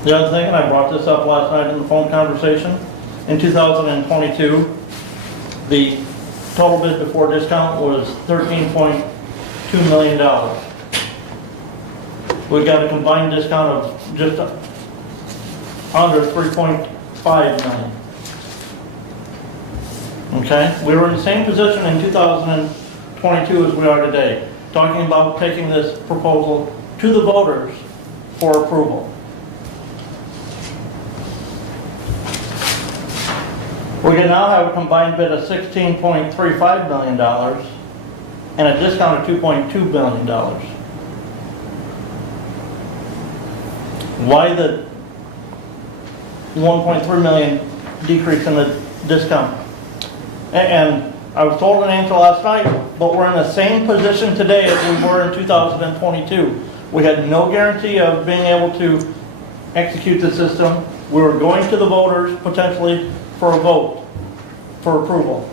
The other thing, and I brought this up last night in the phone conversation, in 2022, the total bid before discount was $13.2 million. We got a combined discount of just under 3.5 million. Okay, we were in the same position in 2022 as we are today, talking about taking this proposal to the voters for approval. We can now have a combined bid of $16.35 million and a discount of $2.2 billion. Why the 1.3 million decrease in the discount? And I was told an answer last night, but we're in the same position today as we were in 2022. We had no guarantee of being able to execute the system. We were going to the voters potentially for a vote, for approval.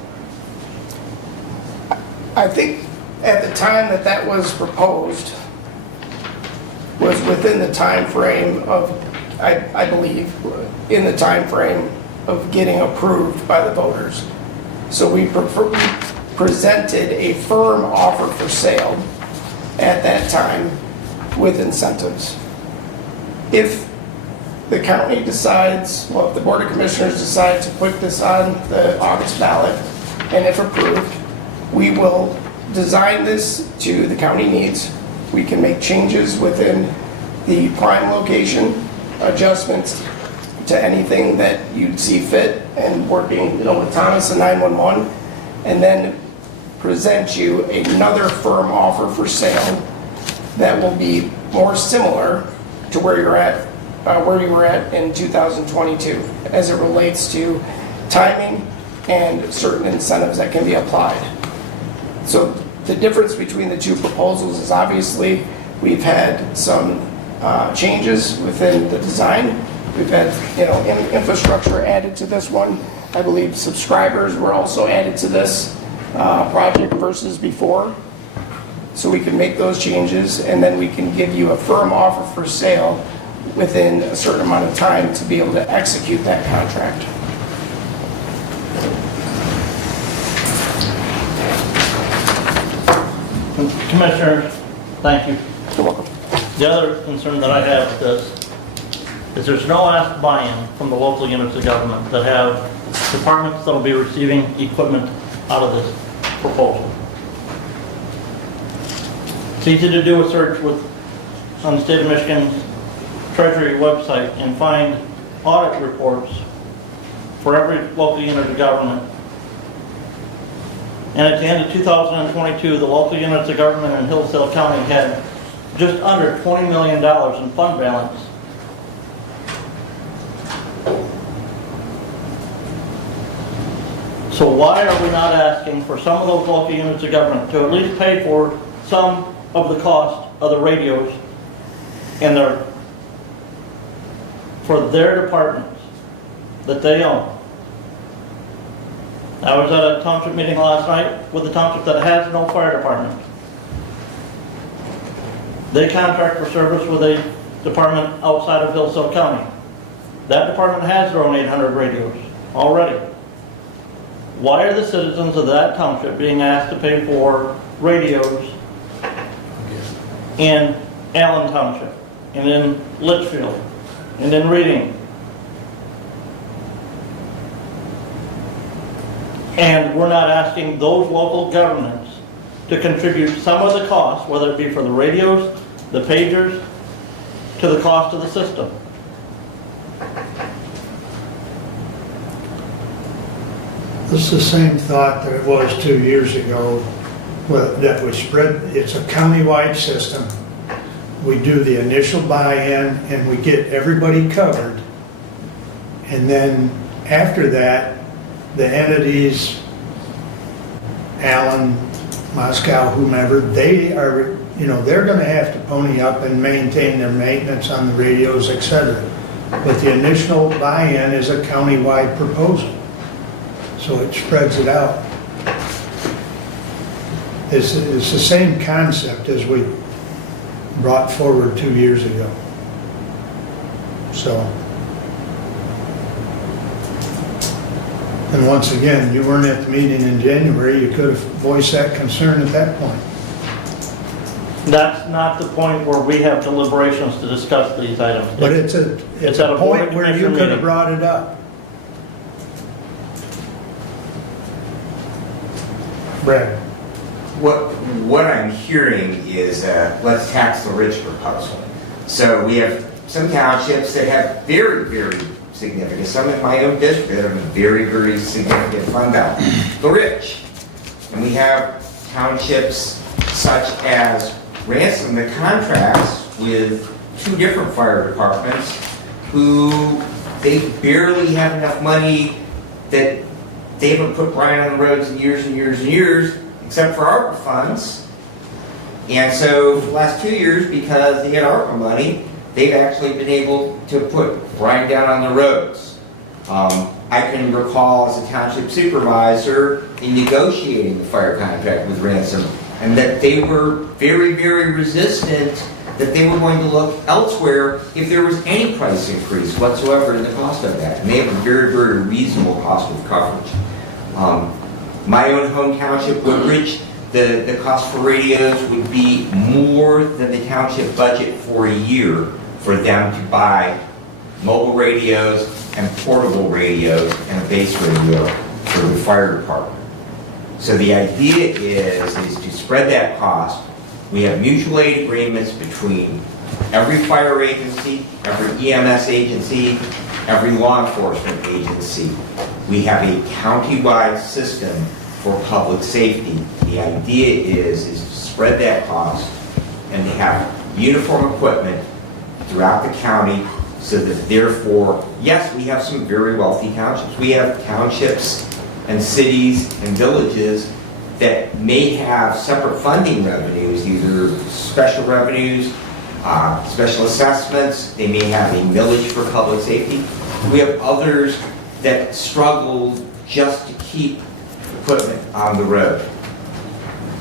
I think at the time that that was proposed was within the time frame of, I believe, in the time frame of getting approved by the voters. So we presented a firm offer for sale at that time with incentives. If the county decides, well, if the Board of Commissioners decide to put this on the August ballot, and if approved, we will design this to the county needs. We can make changes within the prime location, adjustments to anything that you'd see fit, and working, with Thomas and 911, and then present you another firm offer for sale that will be more similar to where you were at in 2022, as it relates to timing and certain incentives that can be applied. So the difference between the two proposals is obviously we've had some changes within the design. We've had, infrastructure added to this one. I believe subscribers were also added to this project versus before. So we can make those changes, and then we can give you a firm offer for sale within a certain amount of time to be able to execute that contract. Commissioners, thank you. You're welcome. The other concern that I have with this is there's no asked buy-in from the local units of government that have departments that will be receiving equipment out of this proposal. It's easy to do a search on the state of Michigan's Treasury website and find audit reports for every local unit of government. And at the end of 2022, the local units of government in Hillsdale County had just under $20 million in fund balance. So why are we not asking for some of those local units of government to at least pay for some of the cost of the radios and for their departments that they own? I was at a township meeting last night with a township that has no fire department. They contract for service with a department outside of Hillsdale County. That department has their own 800 radios already. Why are the citizens of that township being asked to pay for radios in Allen Township, and in Litchfield, and in Reading? And we're not asking those local governments to contribute some of the cost, whether it be for the radios, the pagers, to the cost of the system. This is the same thought that it was 2 years ago, that we spread, it's a countywide system. We do the initial buy-in and we get everybody covered. And then after that, the entities, Allen, Moscow, whomever, they are, they're gonna have to pony up and maintain their maintenance on the radios, etc. But the initial buy-in is a countywide proposal. So it spreads it out. It's the same concept as we brought forward 2 years ago. So, and once again, you weren't at the meeting in January, you could have voiced that concern at that point. That's not the point where we have deliberations to discuss these items. But it's at a a Board of point where you Commissioner could have meeting. brought it up. Brad? What I'm hearing is let's tax the rich proposal. So we have some townships that have very, very significant, some in my own district that have a very, very significant fund balance, the rich. And we have townships such as Ransom that contracts with 2 different fire departments who they barely have enough money that they haven't put Brian on the roads in years and years and years, except for ARPA funds. And so for the last 2 years, because they had ARPA money, they've actually been able to put Brian down on the roads. I can recall as a township supervisor in negotiating the fire contract with Ransom, and that they were very, very resistant that they were going to look elsewhere if there was any price increase whatsoever in the cost of that. And they have a very, very reasonable cost of coverage. My own home township, Woodbridge, the cost for radios would be more than the township budget for a year for them to buy mobile radios and portable radios and a base radio for the fire department. So the idea is to spread that cost. We have mutual aid agreements between every fire agency, every EMS agency, every law enforcement agency. We have a county-wide system for public safety. The idea is to spread that cost and to have uniform equipment throughout the county so that therefore, yes, we have some very wealthy townships. We have townships and cities and villages that may have separate funding revenues, either special revenues, special assessments. They may have a millage for public safety. We have others that struggle just to keep equipment on the road.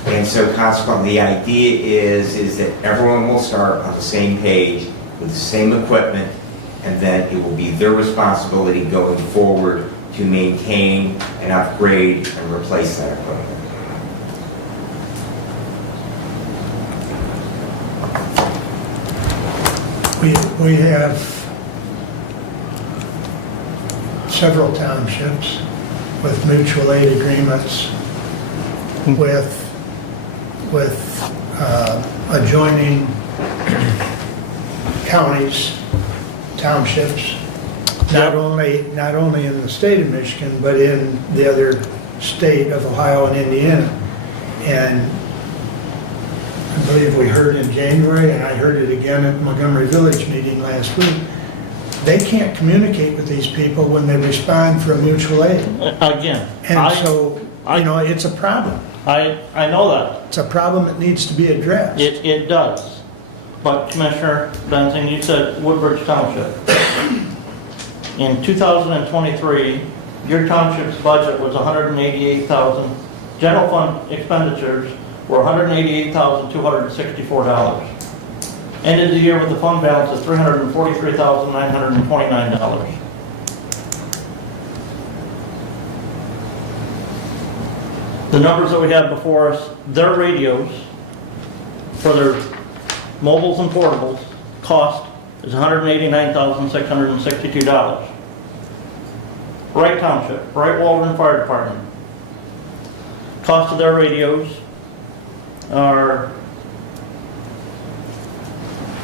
And so consequently, the idea is that everyone will start on the same page with the same equipment, and then it will be their responsibility going forward to maintain and upgrade and replace that equipment. We have several townships with mutual aid agreements with adjoining counties, townships, not only in the state of Michigan, but in the other state of Ohio and Indiana. And I believe we heard in January, and I heard it again at Montgomery Village meeting last week, they can't communicate with these people when they respond for a mutual aid. Again. And so, it's a problem. I know that. It's a problem that needs to be addressed. It does. But Commissioner Benzing, you said Woodbridge Township. In 2023, your township's budget was 188,000. General fund expenditures were $188,264. Ended the year with a fund balance of $343,929. The numbers that we have before us, their radios for their mobiles and portables cost is $189,662. Wright Township, Wright Waldron Fire Department, cost of their radios are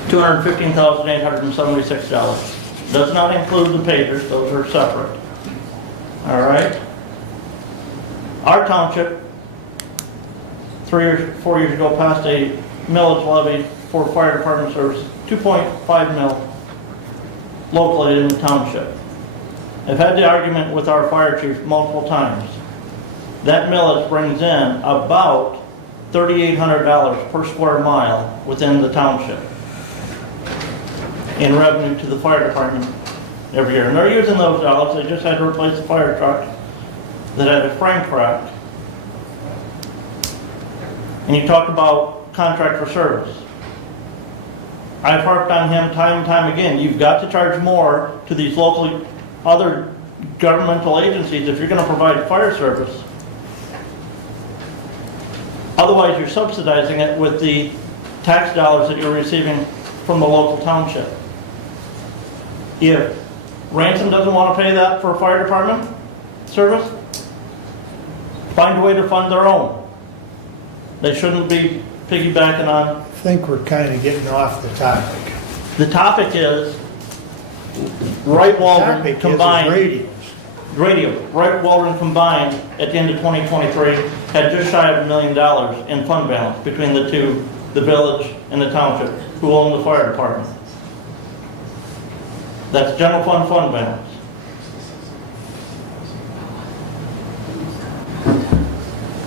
$215,876. Does not include the pagers, those are separate. All right? Our township, 4 years ago, passed a millage levy for fire department service, 2.5 mil locally in the township. I've had the argument with our fire chief multiple times. That millage brings in about $3,800 per square mile within the township in revenue to the fire department every year. And they're using those dollars. They just had to replace the fire truck that had a frame crack. And you talk about contract for service. I've harped on him time and time again. You've got to charge more to these local, other governmental agencies if you're going to provide fire service. Otherwise, you're subsidizing it with the tax dollars that you're receiving from the local township. If Ransom doesn't want to pay that for fire department service, find a way to fund their own. They shouldn't be piggybacking on. I think we're kind of getting off the topic. The topic is Wright Waldron combined. Wright Waldron combined at the end of 2023 had just shy of $1 million in fund balance between the two, the village and the township, who own the fire department. That's general fund balance.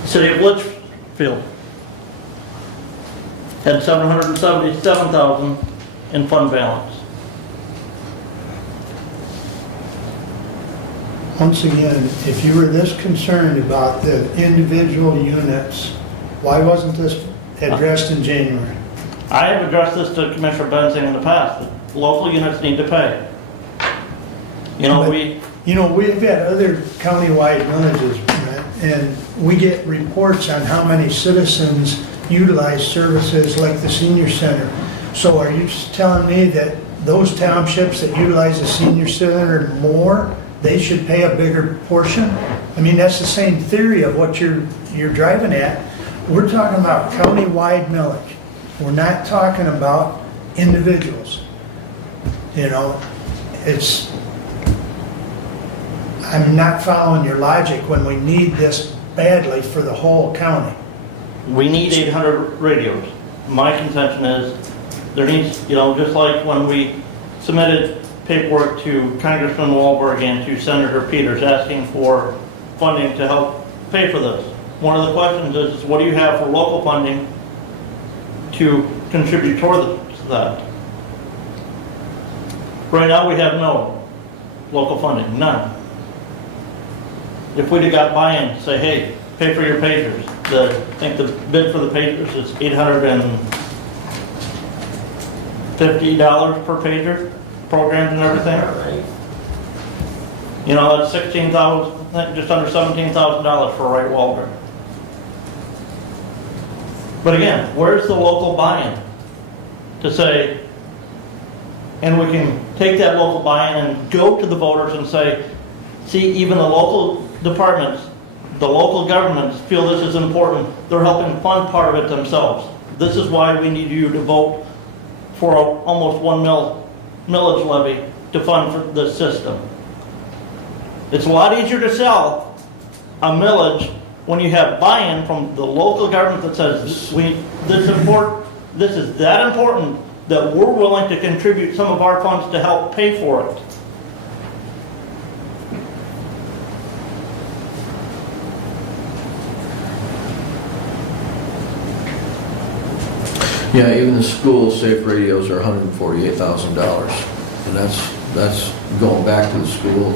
City of Litchfield had $777,000 in fund balance. Once again, if you were this concerned about the individual units, why wasn't this addressed in January? I have addressed this to Commissioner Benzing in the past, that local units need to pay. You know, we've got other countywide villages, Brent, and we get reports on how many citizens utilize services like the senior center. So are you just telling me that those townships that utilize the senior center more, they should pay a bigger portion? I mean, that's the same theory of what you're driving at. We're talking about countywide millage. We're not talking about individuals. You know, I'm not following your logic when we need this badly for the whole county. we need 800 radios. My contention is there needs, just like when we submitted paperwork to Congressman Wahlberg and to Senator Peters asking for funding to help pay for this. One of the questions is, what do you have for local funding to contribute toward that? Right now, we have no local funding, none. If we'd have got buy-in, say, hey, pay for your pagers. I think the bid for the pagers is $850 per pager, programs and everything. That's $16,000, just under $17,000 for Wright Waldron. But again, where's the local buy-in to say, and we can take that local buy-in and go to the voters and say, see, even the local departments, the local governments feel this is important. They're helping fund part of it themselves. This is why we need you to vote for almost $1 millage levy to fund for this system. It's a lot easier to sell a millage when you have buy-in from the local government that says this is that important that we're willing to contribute some of our funds to help pay for it. Yeah, even the school safe radios are $148,000, and that's going back to the schools.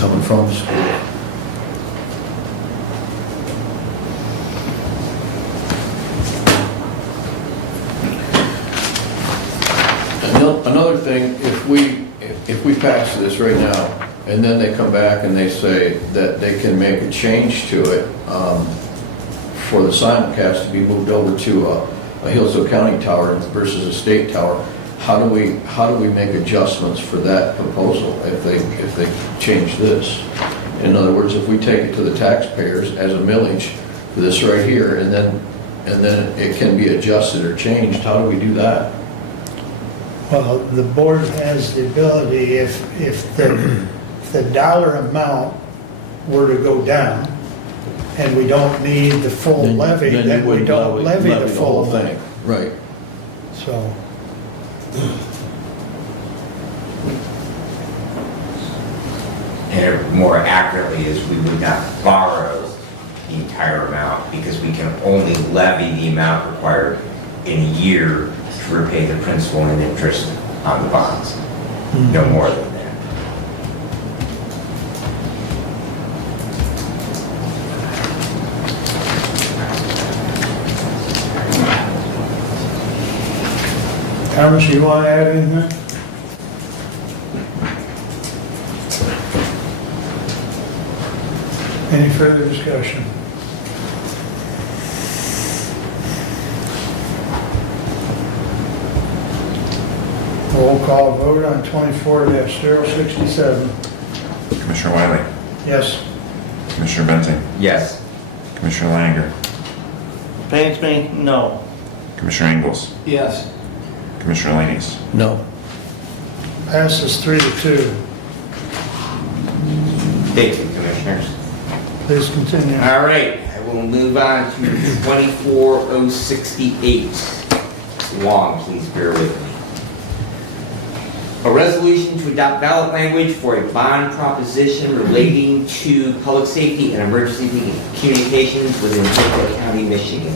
coming from the school. Another thing, if we pass this right now, and then they come back and they say that they can make a change to it for the simulcast to be moved over to a Hillsdale County tower versus a state tower, how do we make adjustments for that proposal if they change this? In other words, if we take it to the taxpayers as a millage for this right here, and then it can be adjusted or changed, how do we do that? Well, the board has the ability, if the dollar amount were to go down, and we don't need the full levy, then we don't levy the full thing. Right. So, And more accurately is we would not borrow the entire amount because we can only levy the amount required in a year to repay the principal and interest on the bonds. No more than that. Thomas, you want to add anything? Any further discussion? Roll call vote on 24-067. Commissioner Wiley, Yes. Commissioner Benzing, Yes. Commissioner Leininger, Pains me, no. Commissioner Ingles, Yes. Commissioner Laney. No. Passes 3-2. Thank you, Commissioners. Please continue. All right, I will move on to 24068. It's long, please bear with me. A resolution to adopt ballot language for a bond proposition relating to public safety and emergency communications within Hillsdale County, Michigan.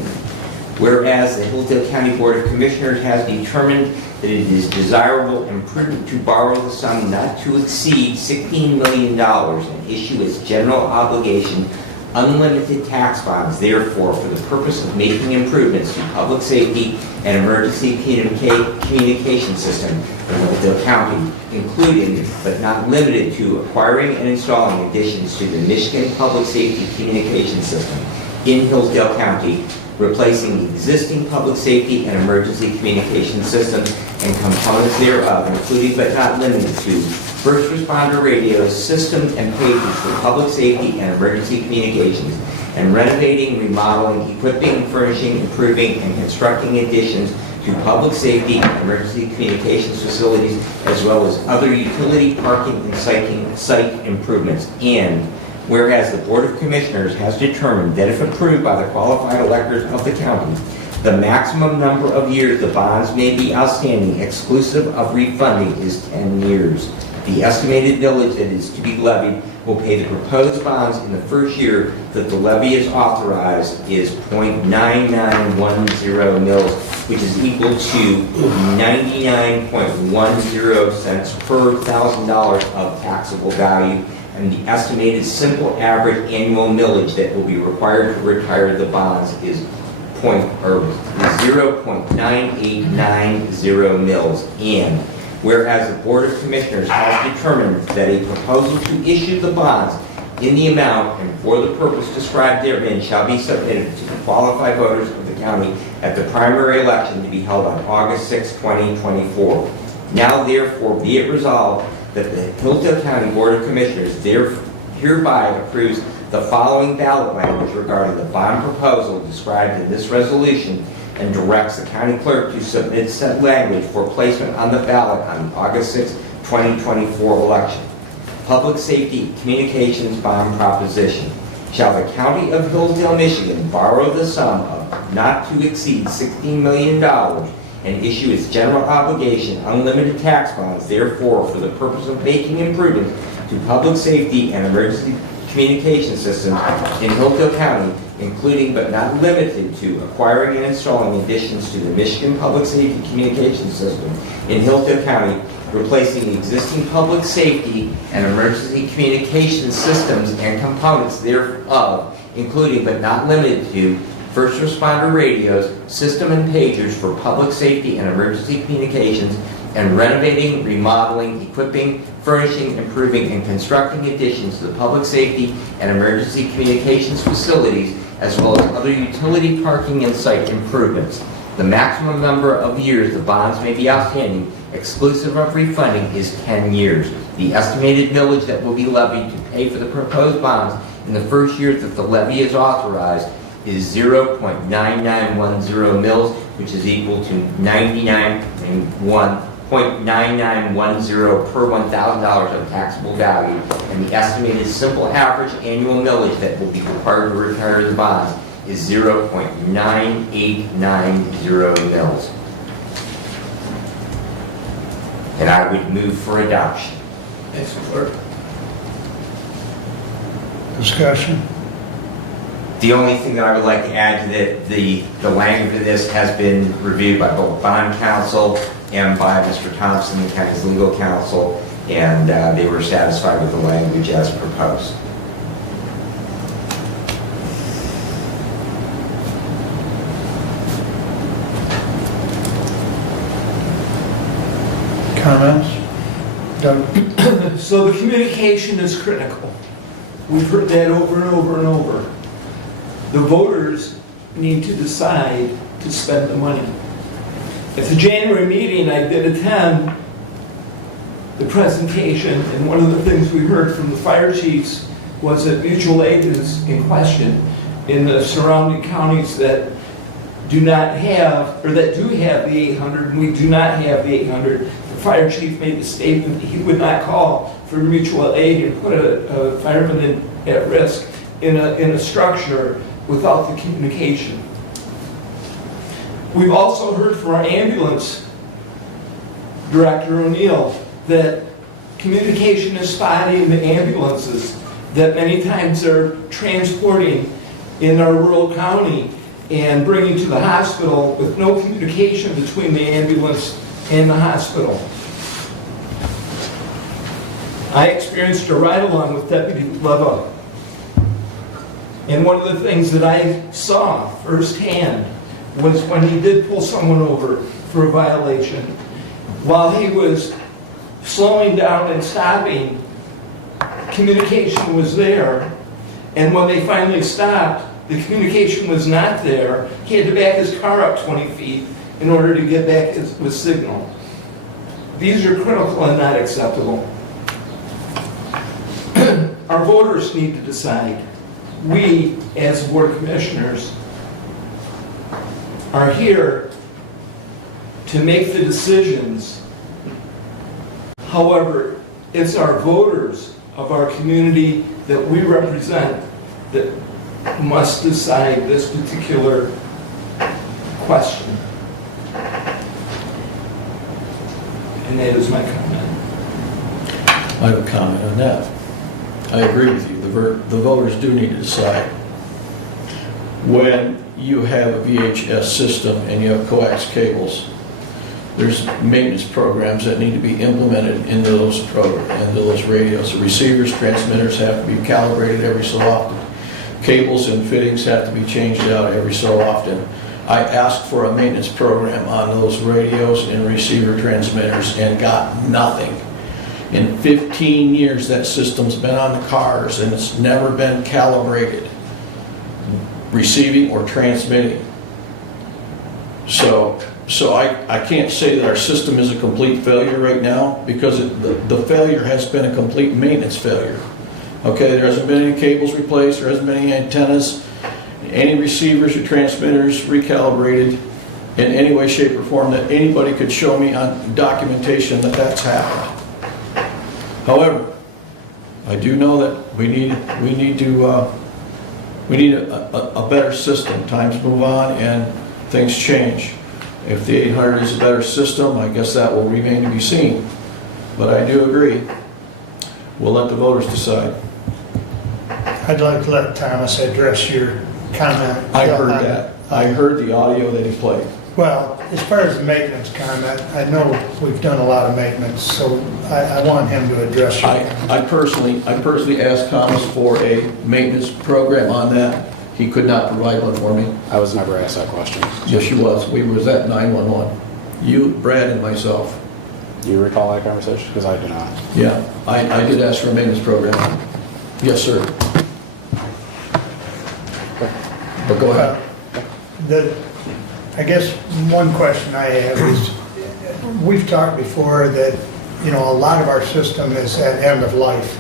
Whereas the Hillsdale County Board of Commissioners has determined that it is desirable and prudent to borrow the sum not to exceed $16 million and issue as general obligation unlimited tax bonds, therefore, for the purpose of making improvements to public safety and emergency communication system in Hillsdale County, including but not limited to acquiring and installing additions to the Michigan Public Safety Communication System in Hillsdale County, replacing the existing public safety and emergency communication systems and components thereof, including but not limited to first responder radios, systems, and pages for public safety and emergency communications, and renovating, remodeling, equipping, furnishing, improving, and constructing additions to public safety and emergency communications facilities, as well as other utility, parking, and site improvements. And whereas the Board of Commissioners has determined that if approved by the qualified electors of the county, the maximum number of years the bonds may be outstanding, exclusive of refunding, is 10 years. The estimated millage that is to be levied will pay the proposed bonds in the first year that the levy is authorized is .9910 mils, which is equal to 99.10 cents per $1,000 of taxable value, and the estimated simple average annual millage that will be required to retire the bonds is 0.9890 mils. And whereas the Board of Commissioners has determined that a proposal to issue the bonds in the amount and for the purpose described therein shall be submitted to the qualified voters of the county at the primary election to be held on August 6, 2024. Now therefore be it resolved that the Hillsdale County Board of Commissioners hereby approves the following ballot language regarding the bond proposal described in this resolution and directs the county clerk to submit said language for placement on the ballot on the August 6, 2024 election. Public Safety Communications Bond Proposition. Shall the County of Hillsdale, Michigan borrow the sum of not to exceed $16 million and issue its general obligation unlimited tax bonds, therefore, for the purpose of making improvements to public safety and emergency communication systems in Hillsdale County, including but not limited to acquiring and installing additions to the Michigan Public Safety Communication System in Hillsdale County, replacing existing public safety and emergency communication systems and components thereof, including but not limited to first responder radios, system and pagers for public safety and emergency communications, and renovating, remodeling, equipping, furnishing, improving, and constructing additions to the public safety and emergency communications facilities, as well as other utility parking and site improvements. The maximum number of years the bonds may be outstanding, exclusive of refunding, is 10 years. The estimated millage that will be levied to pay for the proposed bonds in the first year that the levy is authorized is 0.9910 mils, which is equal to 99.9910 per $1,000 of taxable value, and the estimated simple average annual millage that will be required to retire the bonds is 0.9890 mils. And I would move for adoption. Mr. Clerk. Discussion? The only thing that I would like to add to that, the language of this has been reviewed by both bond counsel and by Mr. Thompson, the county's legal counsel, and they were satisfied with the language as proposed. Comments? Doug? So the communication is critical. We've heard that over and over and over. The voters need to decide to spend the money. At the January meeting, I did attend the presentation, and one of the things we heard from the fire chiefs was that mutual aid is in question in the surrounding counties that do not have, or that do have the 800, and we do not have the 800. The fire chief made the statement that he would not call for mutual aid and put a fireman at risk in a structure without the communication. We've also heard from our ambulance director, O'Neill, that communication is spotty in the ambulances, that many times they're transporting in our rural county and bringing to the hospital with no communication between the ambulance and the hospital. I experienced a ride-along with Deputy Leva, and one of the things that I saw firsthand was when he did pull someone over for a violation, while he was slowing down and stopping, communication was there, and when they finally stopped, the communication was not there. He had to back his car up 20 feet in order to get back with signal. These are critical and not acceptable. Our voters need to decide. We, as Board of Commissioners, are here to make the decisions. However, it's our voters of our community that we represent that must decide this particular question. And that is my comment. I have a comment on that. I agree with you. The voters do need to decide. When you have a VHS system and you have coax cables, there's maintenance programs that need to be implemented into those radios. The receivers, transmitters have to be calibrated every so often. Cables and fittings have to be changed out every so often. I asked for a maintenance program on those radios and receiver transmitters and got nothing. In 15 years, that system's been on the cars and it's never been calibrated, receiving or transmitting. So I can't say that our system is a complete failure right now, because the failure has been a complete maintenance failure. Okay, there hasn't been any cables replaced, there hasn't been any antennas, any receivers or transmitters recalibrated in any way, shape, or form that anybody could show me on documentation that that's happened. However, I do know that we need a better system. Times move on and things change. If the 800 is a better system, I guess that will remain to be seen. But I do agree. We'll let the voters decide. I'd like to let Thomas address your comment. I heard that. I heard the audio that he played. Well, as far as the maintenance comment, I know we've done a lot of maintenance, so I want him to address it. I personally asked Thomas for a maintenance program on that. He could not provide one for me. I was never asked that question. Yes, you was. We was at 911. You, Brad, and myself. Do you recall that conversation? Because I do not. Yeah, I did ask for a maintenance program. Yes, sir. But go ahead. I guess one question I have is, we've talked before that, you know, a lot of our system is at end of life.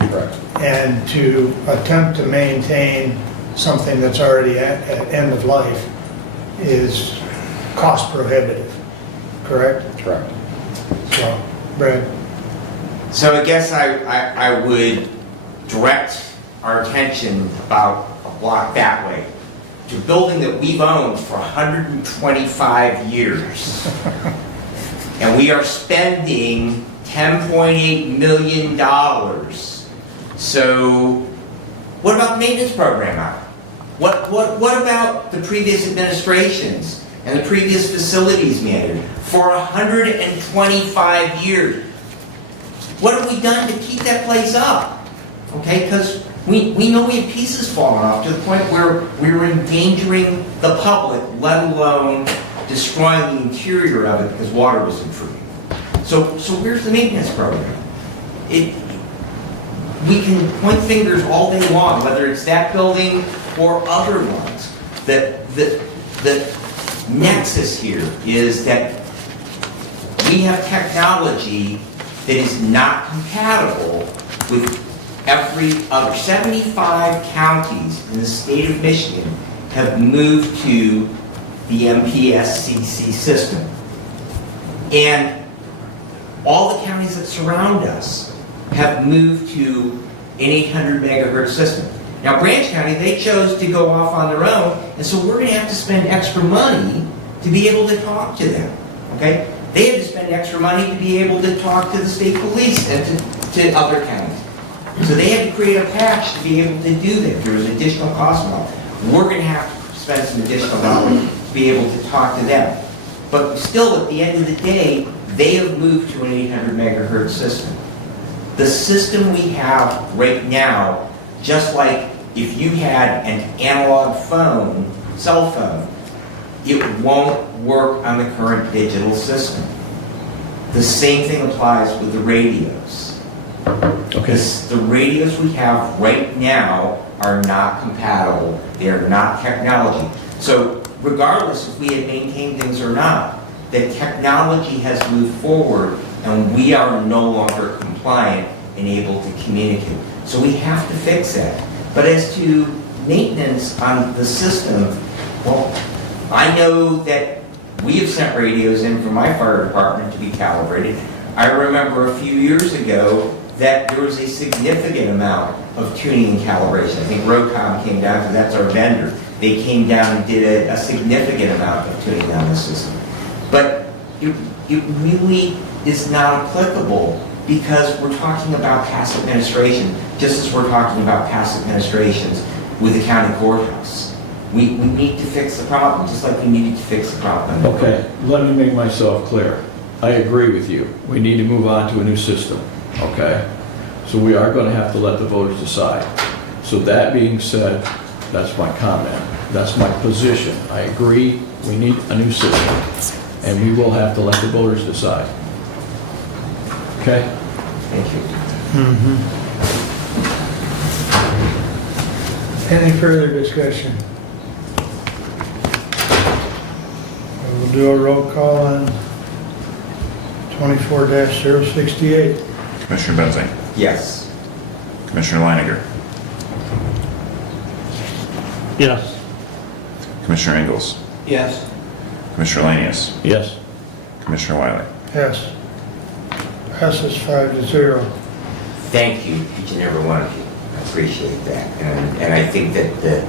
Correct. And to attempt to maintain something that's already at end of life is cost prohibitive, correct? Correct. So, Brad? So I guess I would direct our attention about a block that way to a building that we've owned for 125 years. And we are spending $10.8 million. So what about the maintenance program out? What about the previous administrations and the previous facilities manager for 125 years? What have we done to keep that place up? Okay, because we know we have pieces falling off to the point where we're endangering the public, let alone destroying the interior of it because water was intruding. So where's the maintenance program? We can point fingers all day long, whether it's that building or other ones. The nexus here is that we have technology that is not compatible with every other. 75 counties in the state of Michigan have moved to the MPSCC system. And all the counties that surround us have moved to an 800 megahertz system. Now, Branch County, they chose to go off on their own, and so we're going to have to spend extra money to be able to talk to them, okay? They had to spend extra money to be able to talk to the state police and to other counties. So they had to create a patch to be able to do that. There was additional cost involved. We're going to have to spend some additional money to be able to talk to them. But still, at the end of the day, they have moved to an 800 megahertz system. The system we have right now, just like if you had an analog phone, cell phone, it won't work on the current digital system. The same thing applies with the radios. Okay. The radios we have right now are not compatible. They are not technology. So regardless if we had maintained things or not, the technology has moved forward and we are no longer compliant and able to communicate. So we have to fix that. But as to maintenance on the system, well, I know that we have sent radios in from my fire department to be calibrated. I remember a few years ago that there was a significant amount of tuning and calibration. I think Roadcom came down, because that's our vendor. They came down and did a significant amount of tuning on the system. But it really is not applicable because we're talking about past administration, just as we're talking about past administrations with the county courthouse. We need to fix the problem, just like we needed to fix the problem. Okay, let me make myself clear. I agree with you. We need to move on to a new system, okay? So we are going to have to let the voters decide. So that being said, that's my comment. That's my position. I agree, we need a new system. And we will have to let the voters decide. Okay? Thank you. Any further discussion? We'll do a roll call on 24-068. Commissioner Benzing, Yes. Commissioner Leininger, Yes. Commissioner Ingles, Yes. Commissioner Lanius, Yes. Commissioner Wiley. Yes. Passes 5-0. Thank you, each and every one of you. I appreciate that. And I think that the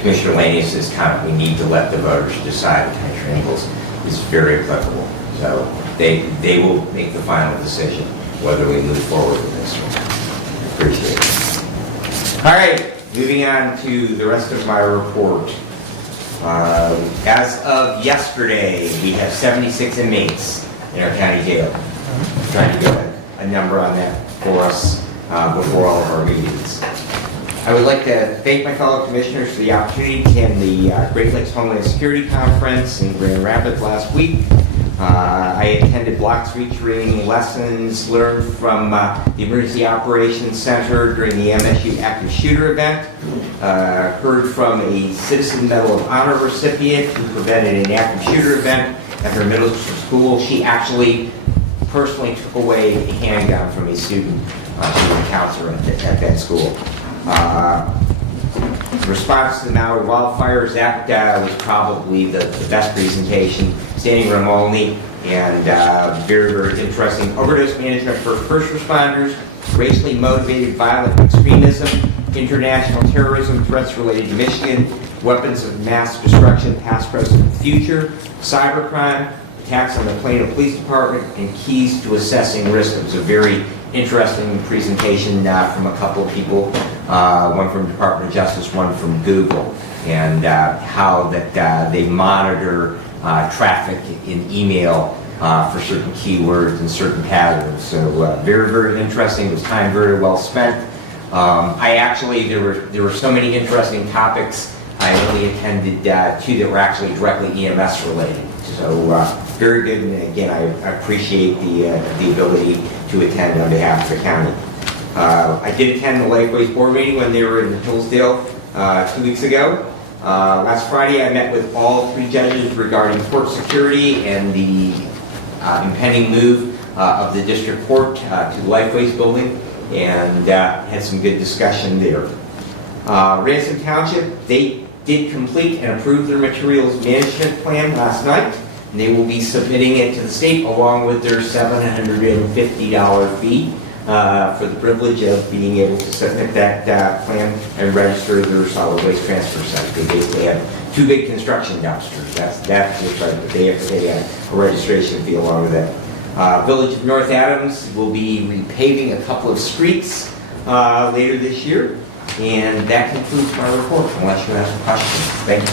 Commissioner Lanius' comment, we need to let the voters decide, Commissioner Ingles, is very applicable. So they will make the final decision whether we move forward with this one. Appreciate it. All right, moving on to the rest of my report. As of yesterday, we have 76 inmates in our county jail. Trying to get a number on that for us before all of our meetings. I would like to thank my fellow commissioners for the opportunity to attend the Great Lakes Homeland Security Conference in Grand Rapids last week. I attended blocks featuring lessons learned from the Emergency Operations Center during the MSU Active Shooter event. Heard from a Citizen Medal of Honor recipient who prevented an active shooter event at her middle school. She actually personally took away a handgun from a student she was a counselor at that school. Response to the Maui wildfires, that was probably the best presentation, standing room only, and very, very interesting. Overdose management for first responders, racially motivated violent extremism, international terrorism, threats related to Michigan, weapons of mass destruction, past, present, and future, cybercrime, attacks on the Plano Police Department, and keys to assessing risk. It was a very interesting presentation from a couple of people, one from Department of Justice, one from Google, and how that they monitor traffic in email for certain keywords and certain patterns. So very, very interesting. It was time very well spent. There were so many interesting topics. I only attended two that were actually directly EMS related. So very good, and again, I appreciate the ability to attend on behalf of the county. I did attend the Lifeways board meeting when they were in Hillsdale 2 weeks ago. Last Friday, I met with all 3 judges regarding court security and the impending move of the district court to the Lifeways building, and had some good discussion there. Ransom Township, they did complete and approve their materials management plan last night, and they will be submitting it to the state along with their $750 fee for the privilege of being able to submit that plan and register their solid waste transfer site. They basically have 2 big construction dumpsters. That's what's right, but they have a registration fee along with that. Village of North Adams will be repaving a couple of streets later this year. And that concludes my report, unless you have questions. Thank you.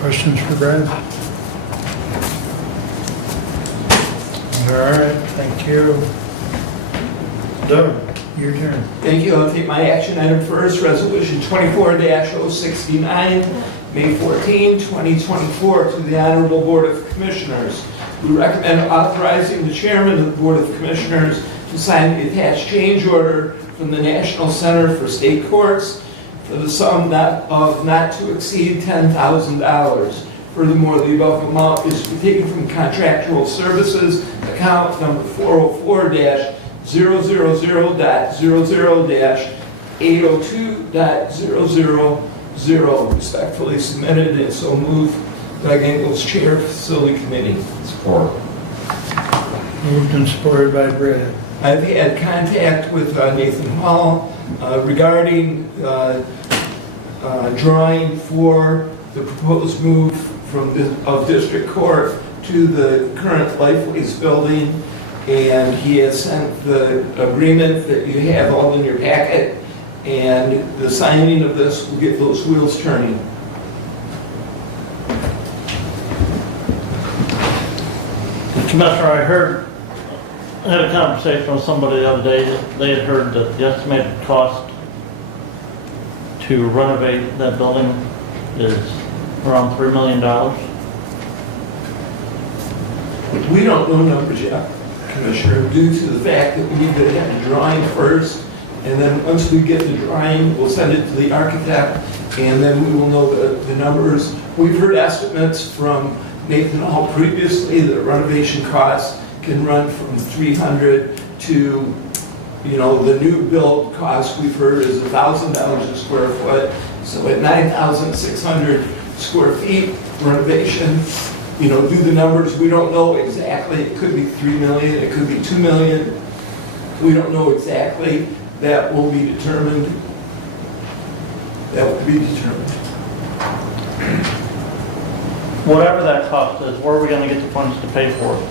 Questions for Brad? All right, thank you. Doug, your turn. Thank you. I'll take my action item first, Resolution 24-069, May 14, 2024, to the Honorable Board of Commissioners. We recommend authorizing the Chairman of the Board of Commissioners to sign the attached change order from the National Center for State Courts for the sum not to exceed $10,000. Furthermore, the above amount is to be taken from contractual services account number 404-00-00-802.000, respectfully submitted, and so moved. Doug Engels, Chair, Facility Committee. Support. Moved and supported by Brad. I've had contact with Nathan Hall regarding drawing for the proposed move of District Court to the current Lifeways building, and he has sent the agreement that you have all in your packet, and the signing of this will get those wheels turning. Commissioner, I had a conversation with somebody the other day. They had heard that the estimated cost to renovate that building is around $3 million. We don't know numbers yet, Commissioner, due to the fact that we need to have the drawing first, and then once we get the drawing, we'll send it to the architect, and then we will know the numbers. We've heard estimates from Nathan Hall previously that renovation costs can run from $300 to, the new build cost we've heard is $1,000 a square foot. So at 9,600 square feet renovation, do the numbers. We don't know exactly. It could be $3 million. It could be $2 million. We don't know exactly. That will be determined. Whatever that cost is, where are we going to get the funds to pay for it?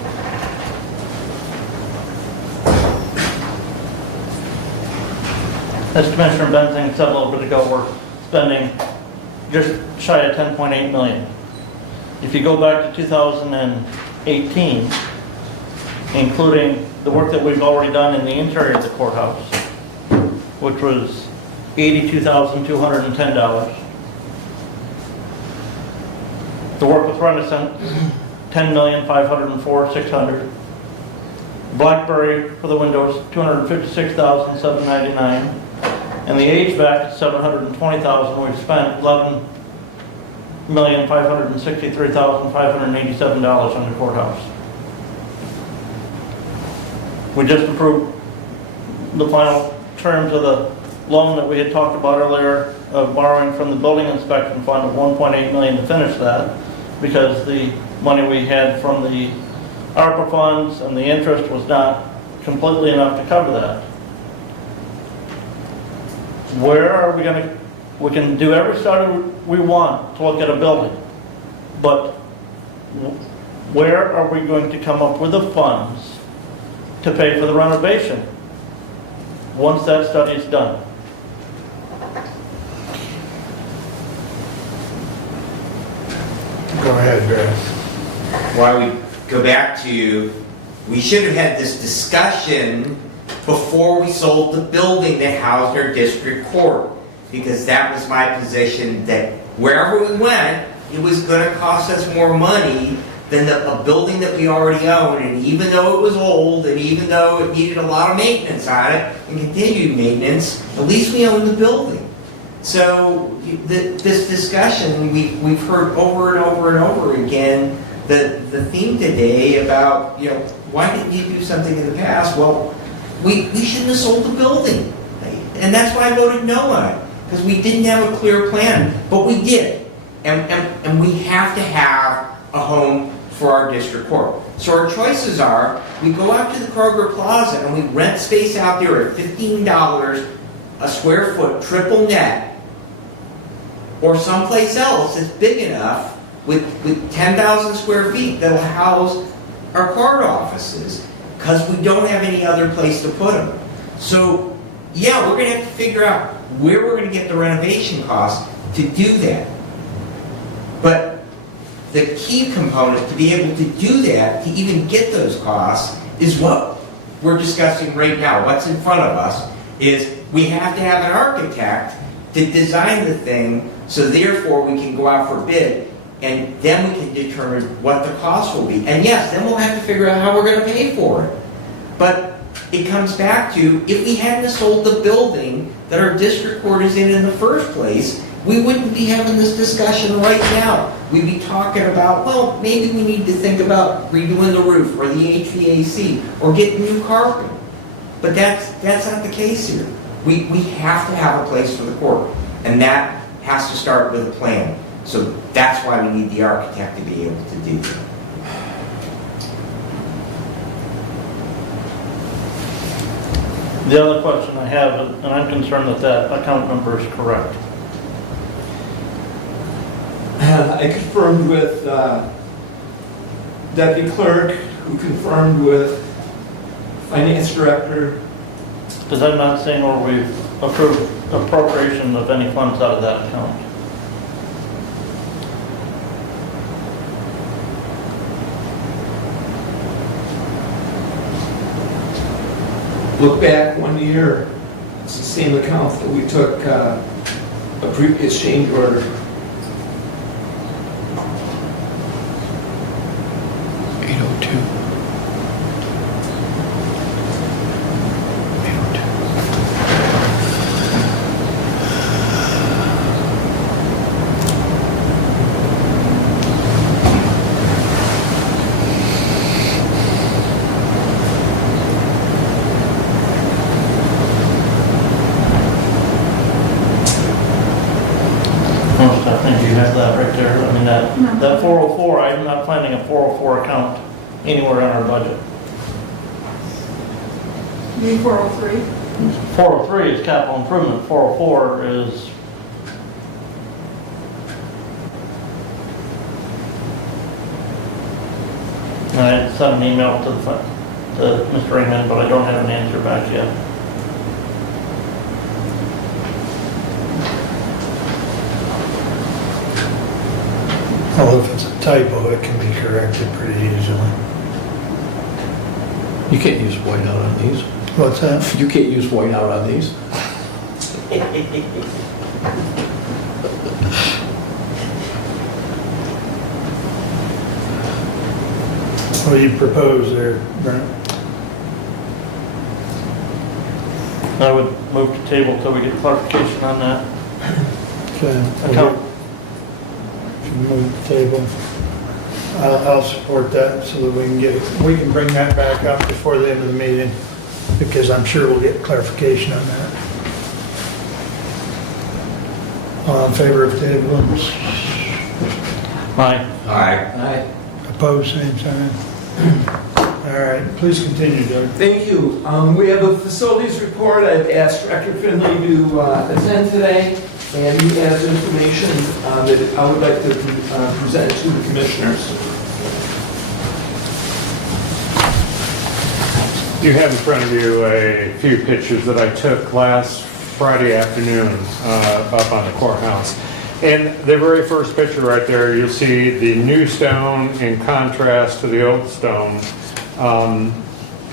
As Commissioner Benzing said a little bit ago, we're spending just shy of 10.8 million. If you go back to 2018, including the work that we've already done in the interior of the courthouse, which was $82,210. The work with Renaissance, $10,504,600. Blackberry for the windows, $256,799. And the HVAC, $720,000. We've spent $11,563,587 on the courthouse. We just approved the final terms of the loan that we had talked about earlier of borrowing from the building inspection fund of $1.8 million to finish that, because the money we had from the ARPA funds and the interest was not completely enough to cover that. Where are we going to, we can do every study we want to look at a building, but where are we going to come up with the funds to pay for the renovation once that study is done? Go ahead, Brad. Why we go back to, we should have had this discussion before we sold the building that housed our district court, because that was my position, that wherever we went, it was going to cost us more money than a building that we already own. And even though it was old, and even though it needed a lot of maintenance on it, and continued maintenance, at least we owned the building. So this discussion, we've heard over and over and over again, the theme today about, you know, why didn't you do something in the past? Well, we shouldn't have sold the building. And that's why I voted no on it, because we didn't have a clear plan, but we did. And we have to have a home for our district court. So our choices are, we go out to the Kroger Plaza and we rent space out there at $15 a square foot, triple net, or someplace else that's big enough with 10,000 square feet that'll house our court offices, because we don't have any other place to put them. So, yeah, we're going to have to figure out where we're going to get the renovation costs to do that. But the key component to be able to do that, to even get those costs, is what we're discussing right now. What's in front of us is we have to have an architect to design the thing, so therefore we can go out for bid, and then we can determine what the cost will be. And yes, then we'll have to figure out how we're going to pay for it. But it comes back to, if we hadn't sold the building that our district court is in the first place, we wouldn't be having this discussion right now. We'd be talking about, well, maybe we need to think about redoing the roof or the HVAC or getting new carpet. But that's not the case here. We have to have a place for the court, and that has to start with a plan. So that's why we need the architect to be able to do that. The other question I have, and I'm concerned that that account number is correct. I confirmed with Deputy Clerk, who confirmed with Finance Director. Because I'm not saying where we've approved appropriation of any funds out of that account. Look back 1 year, it's the same account that we took a previous change order. I think you have that right there. I mean, that 404, I'm not finding a 404 account anywhere in our budget. The 403? 403 is capital improvement, 404 is... I sent an email to Mr. Raymond, but I don't have an answer back yet. Well, if it's a typo, it can be corrected pretty easily. You can't use whiteout on these. What's that? You can't use whiteout on these. What do you propose there, Brent? I would move to table until we get clarification on that. Okay. Account. Move the table. I'll support that so that we can bring that back up before the end of the meeting, because I'm sure we'll get clarification on that. All in favor of table? Aye. Aye. Opposed, same sign. All right, please continue, Doug. Thank you. We have a facilities report. I've asked Director Finley to attend today, and he has information that I would like to present to the commissioners. You have in front of you a few pictures that I took last Friday afternoon up on the courthouse. And the very first picture right there, you'll see the new stone in contrast to the old stone.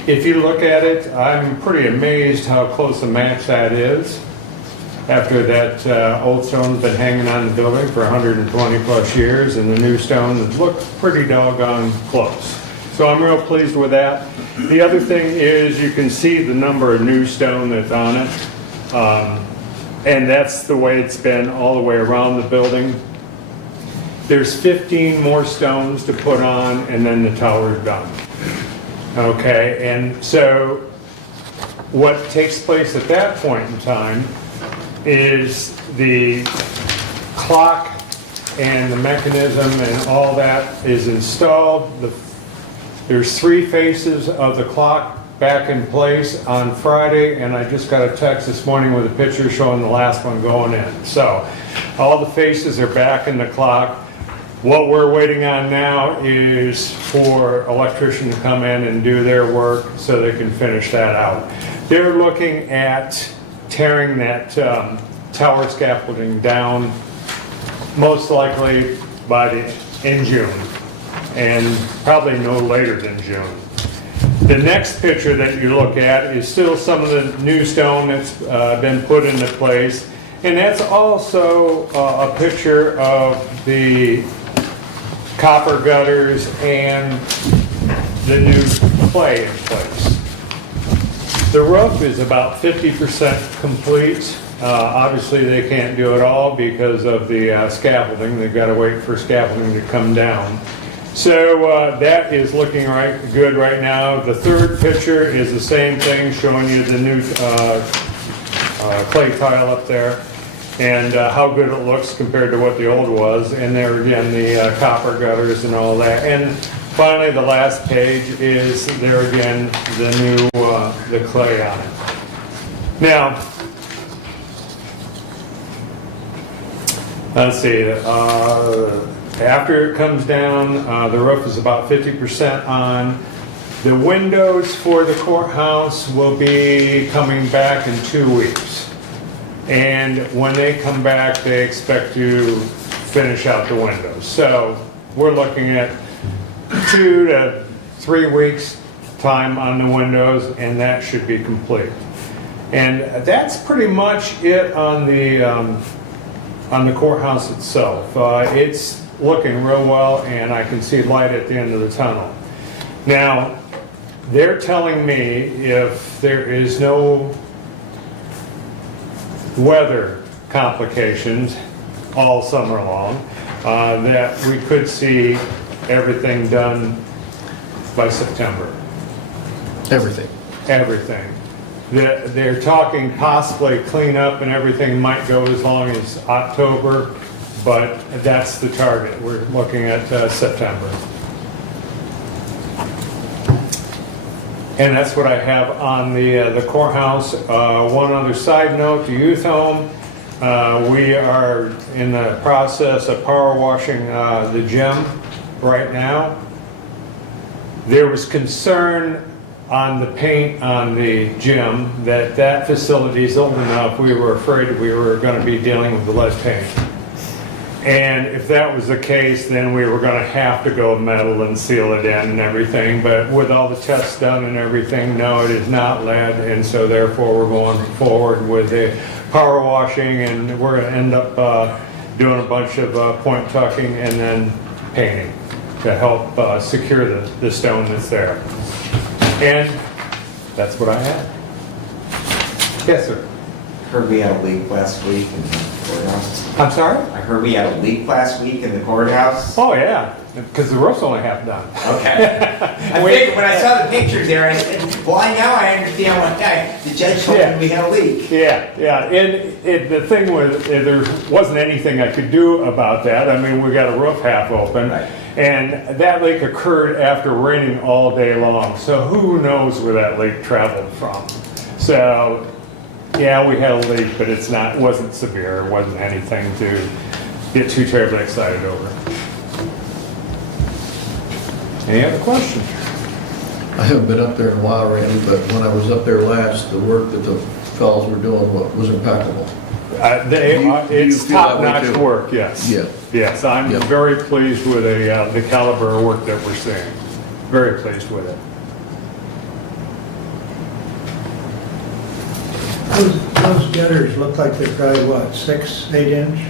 If you look at it, I'm pretty amazed how close a match that is. After that old stone's been hanging on the building for 120 plus years, and the new stone looks pretty doggone close. So I'm real pleased with that. The other thing is you can see the number of new stone that's on it. And that's the way it's been all the way around the building. There's 15 more stones to put on, and then the tower's done. Okay, and so what takes place at that point in time is the clock and the mechanism and all that is installed. There's 3 faces of the clock back in place on Friday, and I just got a text this morning with a picture showing the last one going in. So all the faces are back in the clock. What we're waiting on now is for electrician to come in and do their work so they can finish that out. They're looking at tearing that tower scaffolding down most likely in June, and probably no later than June. The next picture that you look at is still some of the new stone that's been put into place, and that's also a picture of the copper gutters and the new clay in place. The roof is about 50% complete. Obviously, they can't do it all because of the scaffolding. They've got to wait for scaffolding to come down. So that is looking good right now. The third picture is the same thing, showing you the new clay tile up there and how good it looks compared to what the old was. And there again, the copper gutters and all that. And finally, the last page is there again, the new the clay on it. Now, let's see. After it comes down, the roof is about 50% on. The windows for the courthouse will be coming back in 2 weeks. And when they come back, they expect to finish out the windows. So we're looking at 2 to 3 weeks time on the windows, and that should be complete. And that's pretty much it on the courthouse itself. It's looking real well, and I can see light at the end of the tunnel. Now, they're telling me if there is no weather complications all summer long, that we could see everything done by September. Everything. Everything. They're talking possibly cleanup and everything might go as long as October, but that's the target. We're looking at September. And that's what I have on the courthouse. One other side note, the youth home. We are in the process of power washing the gym right now. There was concern on the paint on the gym that facility is old enough. We were afraid we were going to be dealing with the lead paint. And if that was the case, then we were gonna have to go metal and seal it in and everything, but with all the tests done and everything, no, it is not lead, and so therefore we're going forward with the power washing, and we're gonna end up doing a bunch of point tucking and then painting to help secure the stone that's there. And that's what I had. Yes, sir. Heard we had a leak last week in the courthouse. I'm sorry? I heard we had a leak last week in the courthouse. Oh, yeah, because the roof's only half done. Okay. I figured when I saw the pictures there, I said, well, now I understand what the judge told me we had a leak. Yeah. And the thing was, there wasn't anything I could do about that. I mean, we got a roof half open. Right. And that leak occurred after raining all day long. So who knows where that leak traveled from? So, yeah, we had a leak, but wasn't severe. It wasn't anything to get too terribly excited over. Any other questions? I haven't been up there in a while, Randy, but when I was up there last, the work that the fellows were doing was impeccable. It's feel that way top-notch too? work, yes. Yeah. Yes, I'm Yeah. very pleased with the caliber of work that we're seeing. Very pleased with it. Those gutters look like they're probably, what, 6, 8 inch?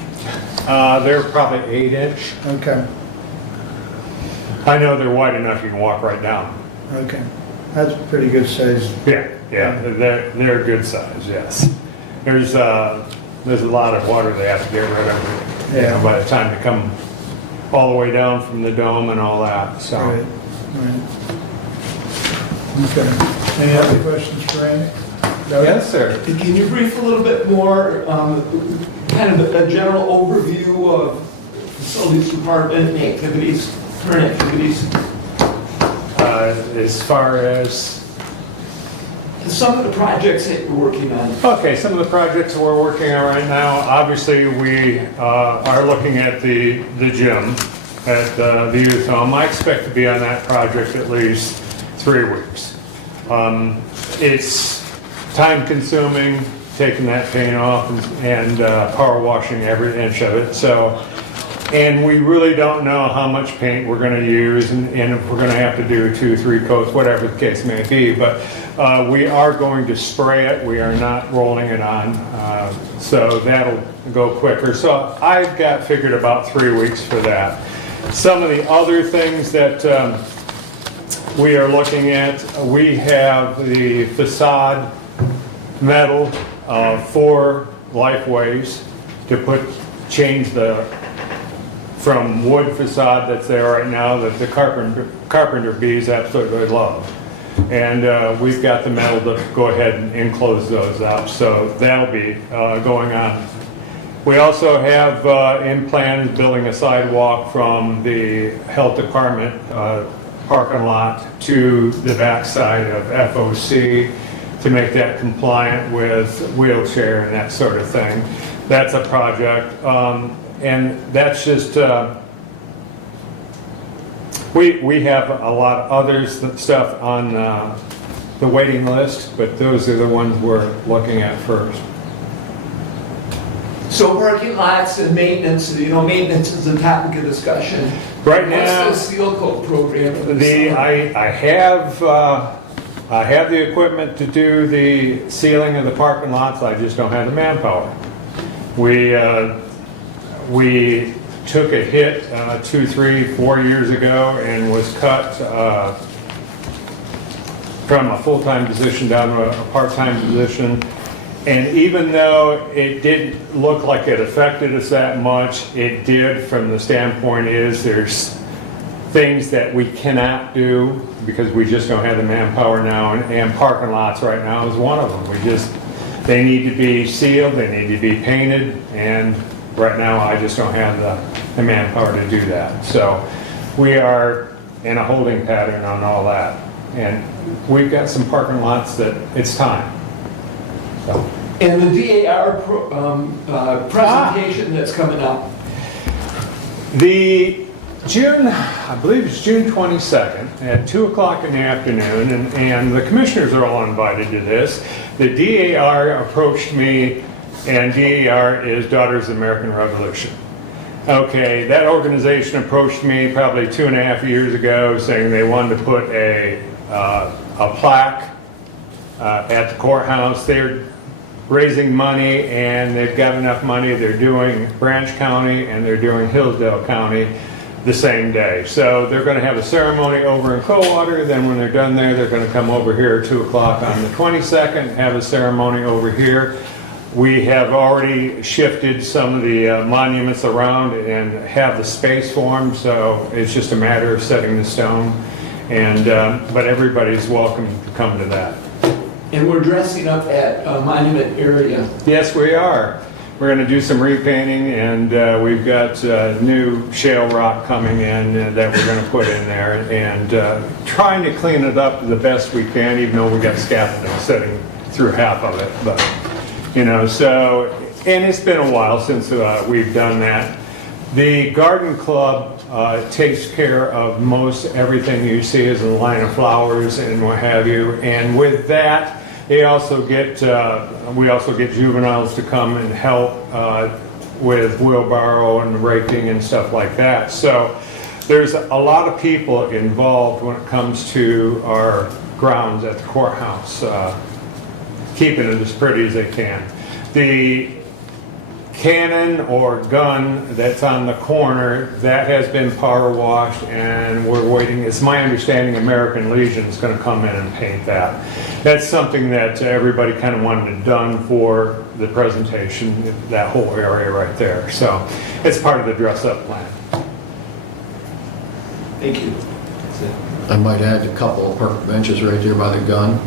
They're probably 8-inch. Okay, I know they're wide enough you can walk right down. okay. That's a pretty good size. Yeah, they're a good size, yes. There's a lot of water they have to get rid of, Yeah. by the time they come all the way down from the dome and all that, so. Right. Okay. Any other questions for Randy? Yes, sir. Can you brief a little bit more, kind of a general overview of facilities department and activities, current activities? As far as, Some of the projects that you're working on. okay, some of the projects we're working on right now, obviously we are looking at the gym at the youth home. I expect to be on that project at least 3 weeks. It's time consuming, taking that paint off and power washing every inch of it. So, and we really don't know how much paint we're going to use and if we're going to have to do 2, 3 coats, whatever the case may be. But we are going to spray it. We are not rolling it on. So that'll go quicker. So I've got figured about 3 weeks for that. Some of the other things that we are looking at, we have the facade metal 4 Lifeways to change from wood facade that's there right now that the carpenter bees absolutely love. And we've got the metal to go ahead and enclose those up, so that'll be going on. We also have in plans building a sidewalk from the health department parking lot to the backside of FOC to make that compliant with wheelchair and that sort of thing. That's a project. And that's just, we have a lot of other stuff on the waiting list, but those are the ones we're looking at first. So parking lots and maintenance, maintenance is a topic of discussion. Right now, What's the seal coat program? I have the equipment to do the sealing of the parking lots, I just don't have the manpower. We took a hit 2, 3, 4 years ago and was cut from a full-time position down to a part-time position. And even though it didn't look like it affected us that much, it did from the standpoint is there's things that we cannot do because we just don't have the manpower now, and parking lots right now is one of them. They need to be sealed, they need to be painted, and right now I just don't have the manpower to do that. So we are in a holding pattern on all that. And we've got some parking lots that it's time. So. And the DAR presentation that's coming up. The I believe it's June 22nd at 2 o'clock in the afternoon, and the commissioners are all invited to this. The DAR approached me, and DAR is Daughters of the American Revolution. Okay, that organization approached me probably 2.5 years ago saying they wanted to put a plaque at the courthouse. They're raising money and they've got enough money. They're doing Branch County and they're doing Hillsdale County the same day. So they're going to have a ceremony over in Coldwater. Then when they're done there, they're going to come over here at 2 o'clock on the 22nd, have a ceremony over here. We have already shifted some of the monuments around and have the space for them, so it's just a matter of setting the stone. And but everybody's welcome to come to that. And we're dressing up at a monument area. Yes, we are. We're going to do some repainting, and we've got new shale rock coming in that we're going to put in there, and trying to clean it up the best we can, even though we got scaffolding sitting through half of it. But you know, so, and it's been a while since we've done that. The garden club takes care of most everything you see as a line of flowers and what have you. And with that, they also get we also get juveniles to come and help with wheelbarrow and raking and stuff like that. So there's a lot of people involved when it comes to our grounds at the courthouse. Keeping it as pretty as they can. The cannon or gun that's on the corner, that has been power washed and we're waiting. It's my understanding American Legion is going to come in and paint that. That's something that everybody kind of wanted it done for the presentation, that whole area right there. So it's part of the dress up plan. Thank you. I might add a couple of park benches right there by the gun.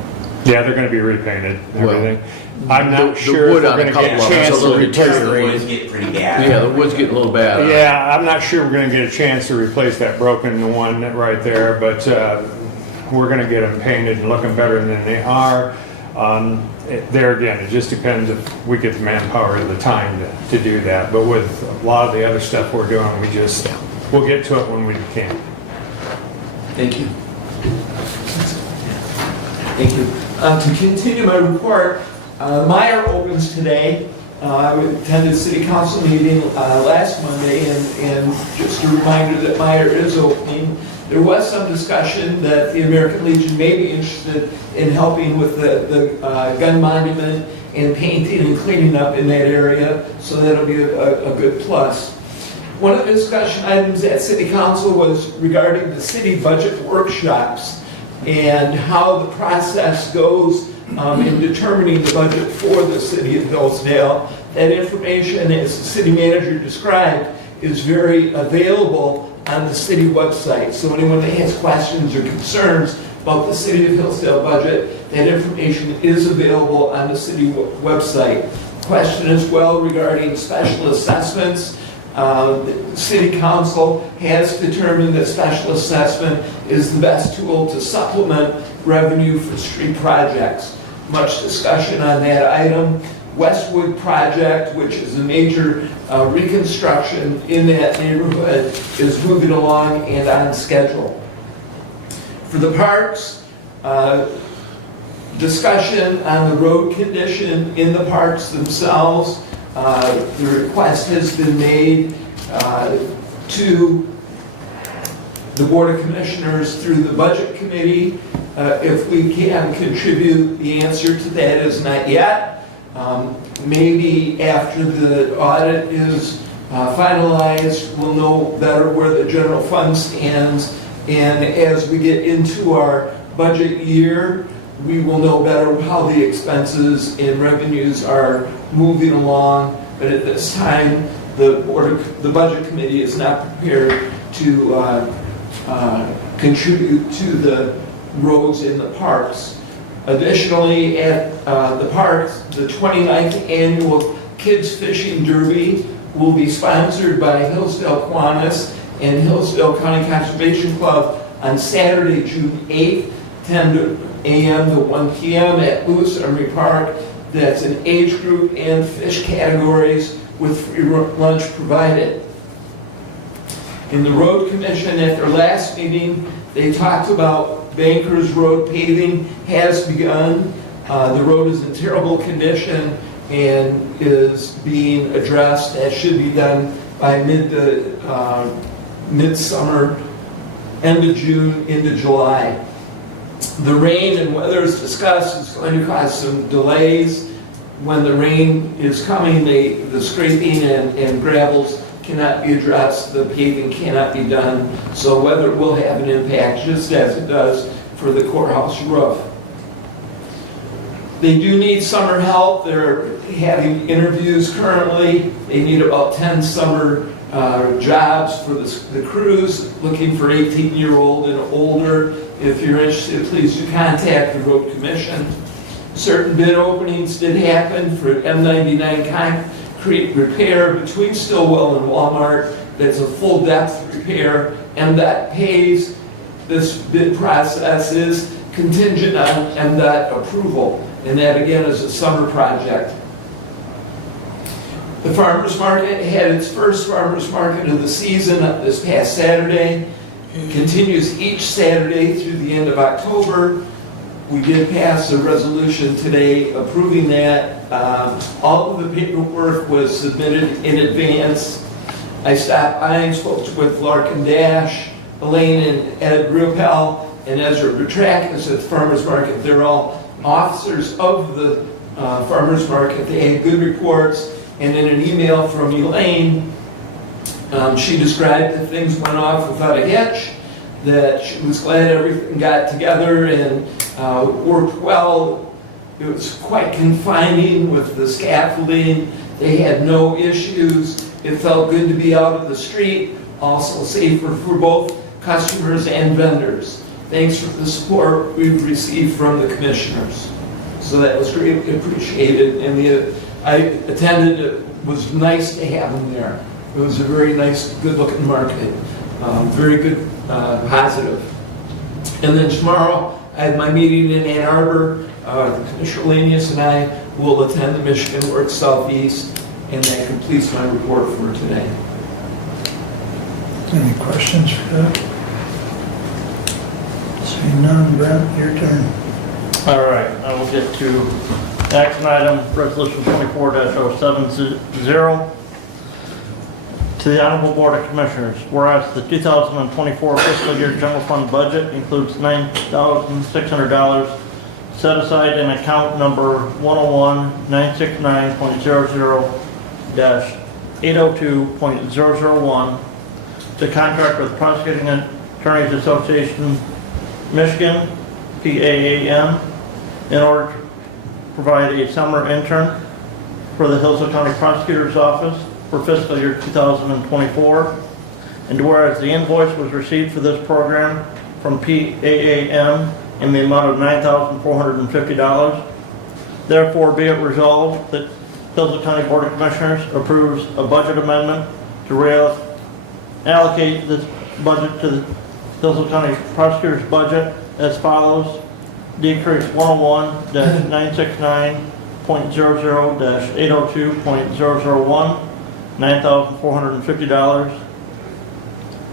Yeah, they're going to be repainted and everything. I'm not the sure if wood we're on a going to get couple a of them is chance a to little replace The it. woods get pretty bad. Yeah, the wood's getting a little bad. Yeah, I'm not sure we're going to get a chance to replace that broken one right there, but we're going to get them painted and looking better than they are. There again, it just depends if we get the manpower at the time to do that. But with a lot of the other stuff we're doing, we'll get to it when we can. Thank you. Thank you. To continue my report, Meyer opens today. I attended a city council meeting last Monday, and just a reminder that Meyer is opening. There was some discussion that the American Legion may be interested in helping with the gun monument and painting and cleaning up in that area, so that'll be a good plus. One of the discussion items at City Council was regarding the city budget workshops and how the process goes in determining the budget for the city of Hillsdale. That information, as the city manager described, is very available on the city website. So anyone that has questions or concerns about the city of Hillsdale budget, that information is available on the city website. Question as well regarding special assessments. The City Council has determined that special assessment is the best tool to supplement revenue for street projects. Much discussion on that item. Westwood project, which is a major reconstruction in that neighborhood, is moving along and on schedule. For the parks, discussion on the road condition in the parks themselves. The request has been made to the Board of Commissioners through the Budget Committee. If we can contribute, the answer to that is not yet. Maybe after the audit is finalized, we'll know better where the general fund stands. And as we get into our budget year, we will know better how the expenses and revenues are moving along. But at this time, the Budget Committee is not prepared to contribute to the roads in the parks. Additionally, at the parks, the 29th annual Kids Fishing Derby will be sponsored by Hillsdale Kiwanis and Hillsdale County Conservation Club on Saturday, June 8th, 10 a.m. to 1 p.m. at Lewis Armory Park. That's an age group and fish categories with free lunch provided. In the Road Commission, at their last meeting, they talked about Bankers Road paving has begun. The road is in terrible condition and is being addressed. That should be done by midsummer, end of June into July. The rain and weather as discussed is going to cause some delays. When the rain is coming, the scraping and gravels cannot be addressed, the paving cannot be done, so weather will have an impact just as it does for the courthouse roof. They do need summer help. They're having interviews currently. They need about 10 summer jobs for the crews, looking for 18-year-old and older. If you're interested, please do contact the road commission. Certain bid openings did happen for M99 concrete repair between Stillwell and Walmart. That's a full depth repair. MDOT pays. This bid process is contingent on MDOT approval. And that again is a summer project. The farmers market had its first farmers market of the season this past Saturday. It continues each Saturday through the end of October. We did pass a resolution today approving that. All of the paperwork was submitted in advance. I stopped by and spoke with Larkin Dash, Elaine and Ed Riopel, and Ezra Bertrakis at the farmers market. They're all officers of the farmers market. They had good reports. And in an email from Elaine, she described that things went off without a hitch, that she was glad everything got together and worked well. It was quite confining with the scaffolding. They had no issues. It felt good to be out of the street, also safer for both customers and vendors. Thanks for the support we've received from the commissioners. So that was greatly appreciated. And I attended, it was nice to have them there. It was a very nice, good-looking market. Very good, positive. And then tomorrow, I have my meeting in Ann Arbor. Commissioner Lanius and I will attend the Michigan Works Southeast, and that completes my report for today. Any questions for that? Seeing none, Brent, your turn. All right, I will get to action item, resolution 24-070. To the Honorable Board of Commissioners, whereas the 2024 fiscal year general fund budget includes $9,600 set aside in account number 101-969.00-802.001 to contract with Prosecuting Attorneys Association, Michigan, PAAM, in order to provide a summer intern for the Hillsdale County Prosecutor's Office for fiscal year 2024. And whereas the invoice was received for this program from PAAM in the amount of $9,450, therefore be it resolved that Hillsdale County Board of Commissioners approves a budget amendment to allocate this budget to the Hillsdale County Prosecutor's budget as follows. Decrease 101-969.00-802.001, $9,450.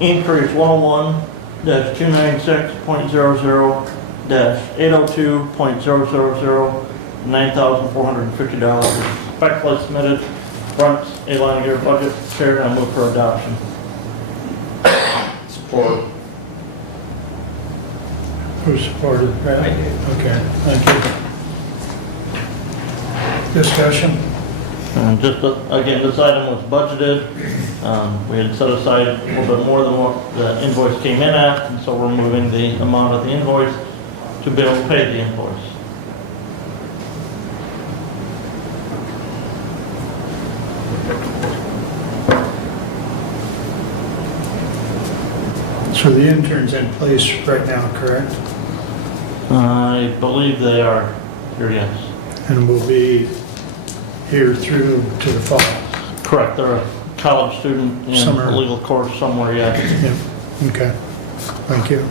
Increase 101-296.00-802.000, $9,450. Respectfully submitted, fronts a line of your budget. Chair, I move for adoption. Support. Who supported that? I did. Okay, thank you. Discussion? Just, again, this item was budgeted. We had set aside a little bit more than what the invoice came in at, and so we're moving the amount of the invoice to be able to pay the invoice. So the intern's in place right now, correct? I believe they are here, yes. And will be here through to the fall? Correct, they're a college student in Summer. a legal course somewhere, yeah. Yeah, okay. Thank you.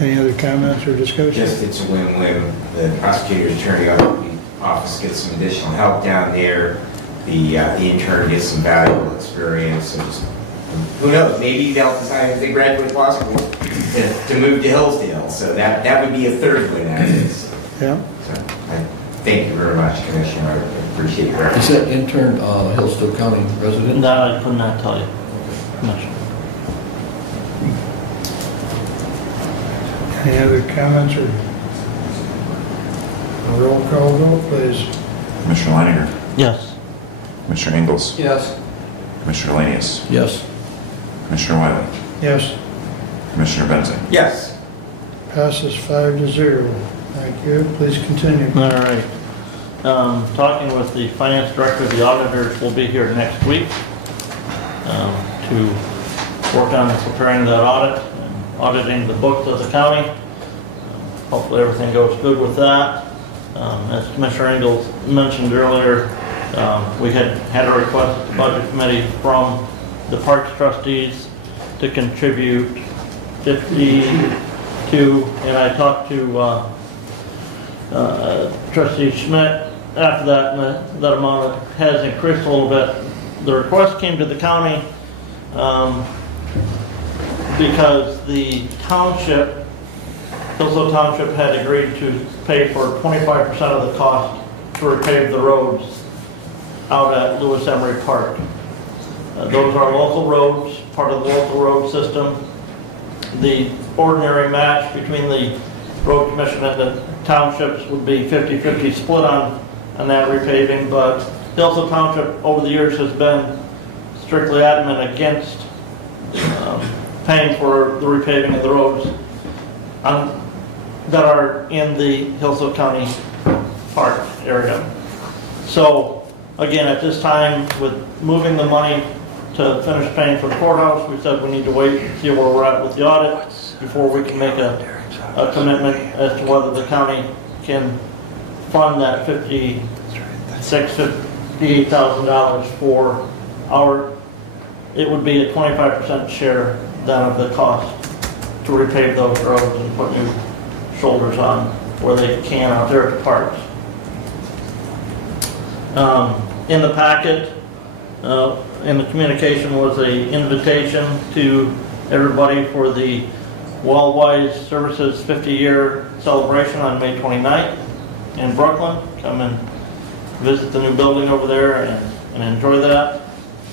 Any other comments or discussion? Just it's a win-win. The prosecutor's attorney office gets some additional help down there. The intern gets some valuable experience. And who knows, maybe they'll decide if they graduate law school to move to Hillsdale. So that would be a third win out of this. Yeah. So I thank you very much, Commissioner. Appreciate it very much. Is that intern Hillsdale County resident? That I could not tell you. Commissioner. Any other comments or a roll call vote, please? Commissioner Leininger, Yes. Commissioner Ingalls, Yes. Commissioner Lanius, Yes. Commissioner Wiley, Yes, Commissioner Benzing. Yes. passes 5-0. Thank you. Please continue. All right. Talking with the finance director, the auditors will be here next week to work on preparing that audit and auditing the books of the county. Hopefully everything goes good with that. As Commissioner Engels mentioned earlier, we had a request at the budget committee from the parks trustees to contribute 52, and I talked to Trustee Schmidt after that, and that amount has increased a little bit. The request came to the county because the township, Hillsdale Township, had agreed to pay for 25% of the cost to repave the roads out at Lewis Emery Park. Those are local roads, part of the local road system. The ordinary match between the road commission and the townships would be 50-50 split on that repaving, but Hillsdale Township over the years has been strictly adamant against paying for the repaving of the roads that are in the Hillsdale County Park area. So again, at this time, with moving the money to finish paying for the courthouse, we said we need to wait and see where we're at with the audit before we can make a commitment as to whether the county can fund that $58,000 for it would be a 25% share then of the cost to repave those roads and put new shoulders on where they can out there at the parks. In the packet, in the communication was an invitation to everybody for the Wellwise Services 50-year celebration on May 29th in Brooklyn. Come and visit the new building over there and enjoy that.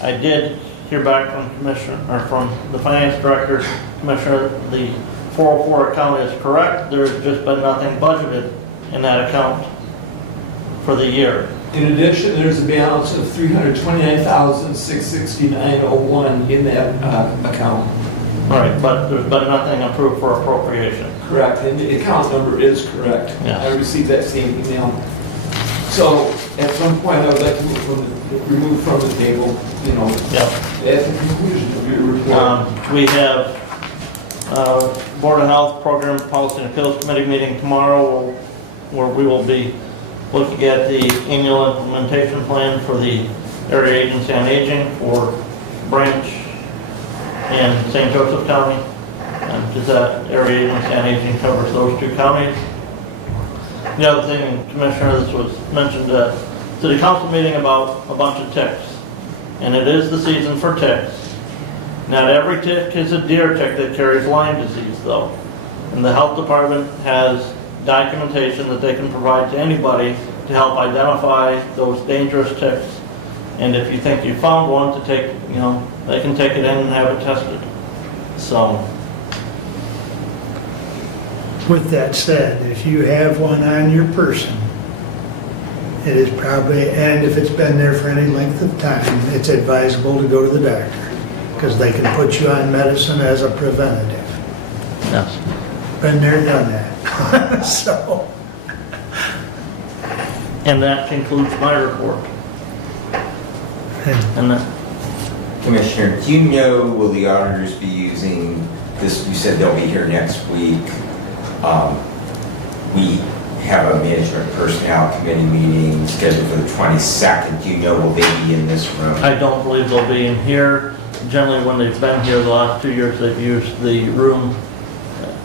I did hear back from the finance director, Commissioner, the 404 account is correct. There's just been nothing budgeted in that account for the year. In addition, there's a balance of $329,669.01 in that account. Right, but there's been nothing approved for appropriation. Correct, and the account number is correct. Yeah. I received that same email. So at some point, I would like to remove from the table, Yep. at the conclusion of your report. We have Board of Health Program Policy and Appeals Committee meeting tomorrow where we will be looking at the annual implementation plan for the Area Agency on Aging for Branch and St. Joseph County. Because that Area Agency on Aging covers those two counties. The other thing, Commissioner, this was mentioned at City Council meeting about a bunch of ticks. And it is the season for ticks. Not every tick is a deer tick that carries Lyme disease, though. And the health department has documentation that they can provide to anybody to help identify those dangerous ticks. And if you think you found one, to take, they can take it in and have it tested. So. With that said, if you have one on your person, it is probably, and if it's been there for any length of time, it's advisable to go to the doctor because they can put you on medicine as a preventative. Yes. Been there, done that. So. And that concludes my report. And that, Commissioner, do you know, will the auditors be using this? You said they'll be here next week. We have a management personnel committee meeting scheduled for the 22nd. Do you know, will they be in this room? I don't believe they'll be in here. Generally, when they've been here the last 2 years, they've used the room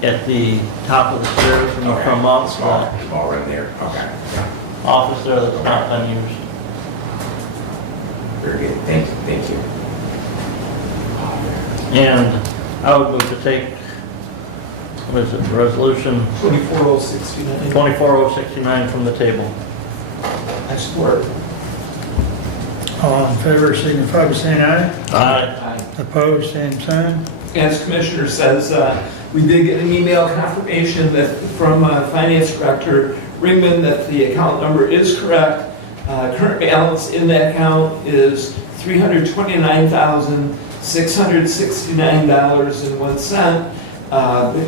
at the top of the stairs when you come up. Small room there. Okay. Office there that's not been used. Very good. Thank you. And I would move to take, what is it, resolution 24069. 24069 from the table. I support. All in favor, signify by saying aye. Aye. Opposed, same sign. As Commissioner says, we did get an email confirmation that from Finance Director Ringman that the account number is correct. Current balance in that account is $329,669.01.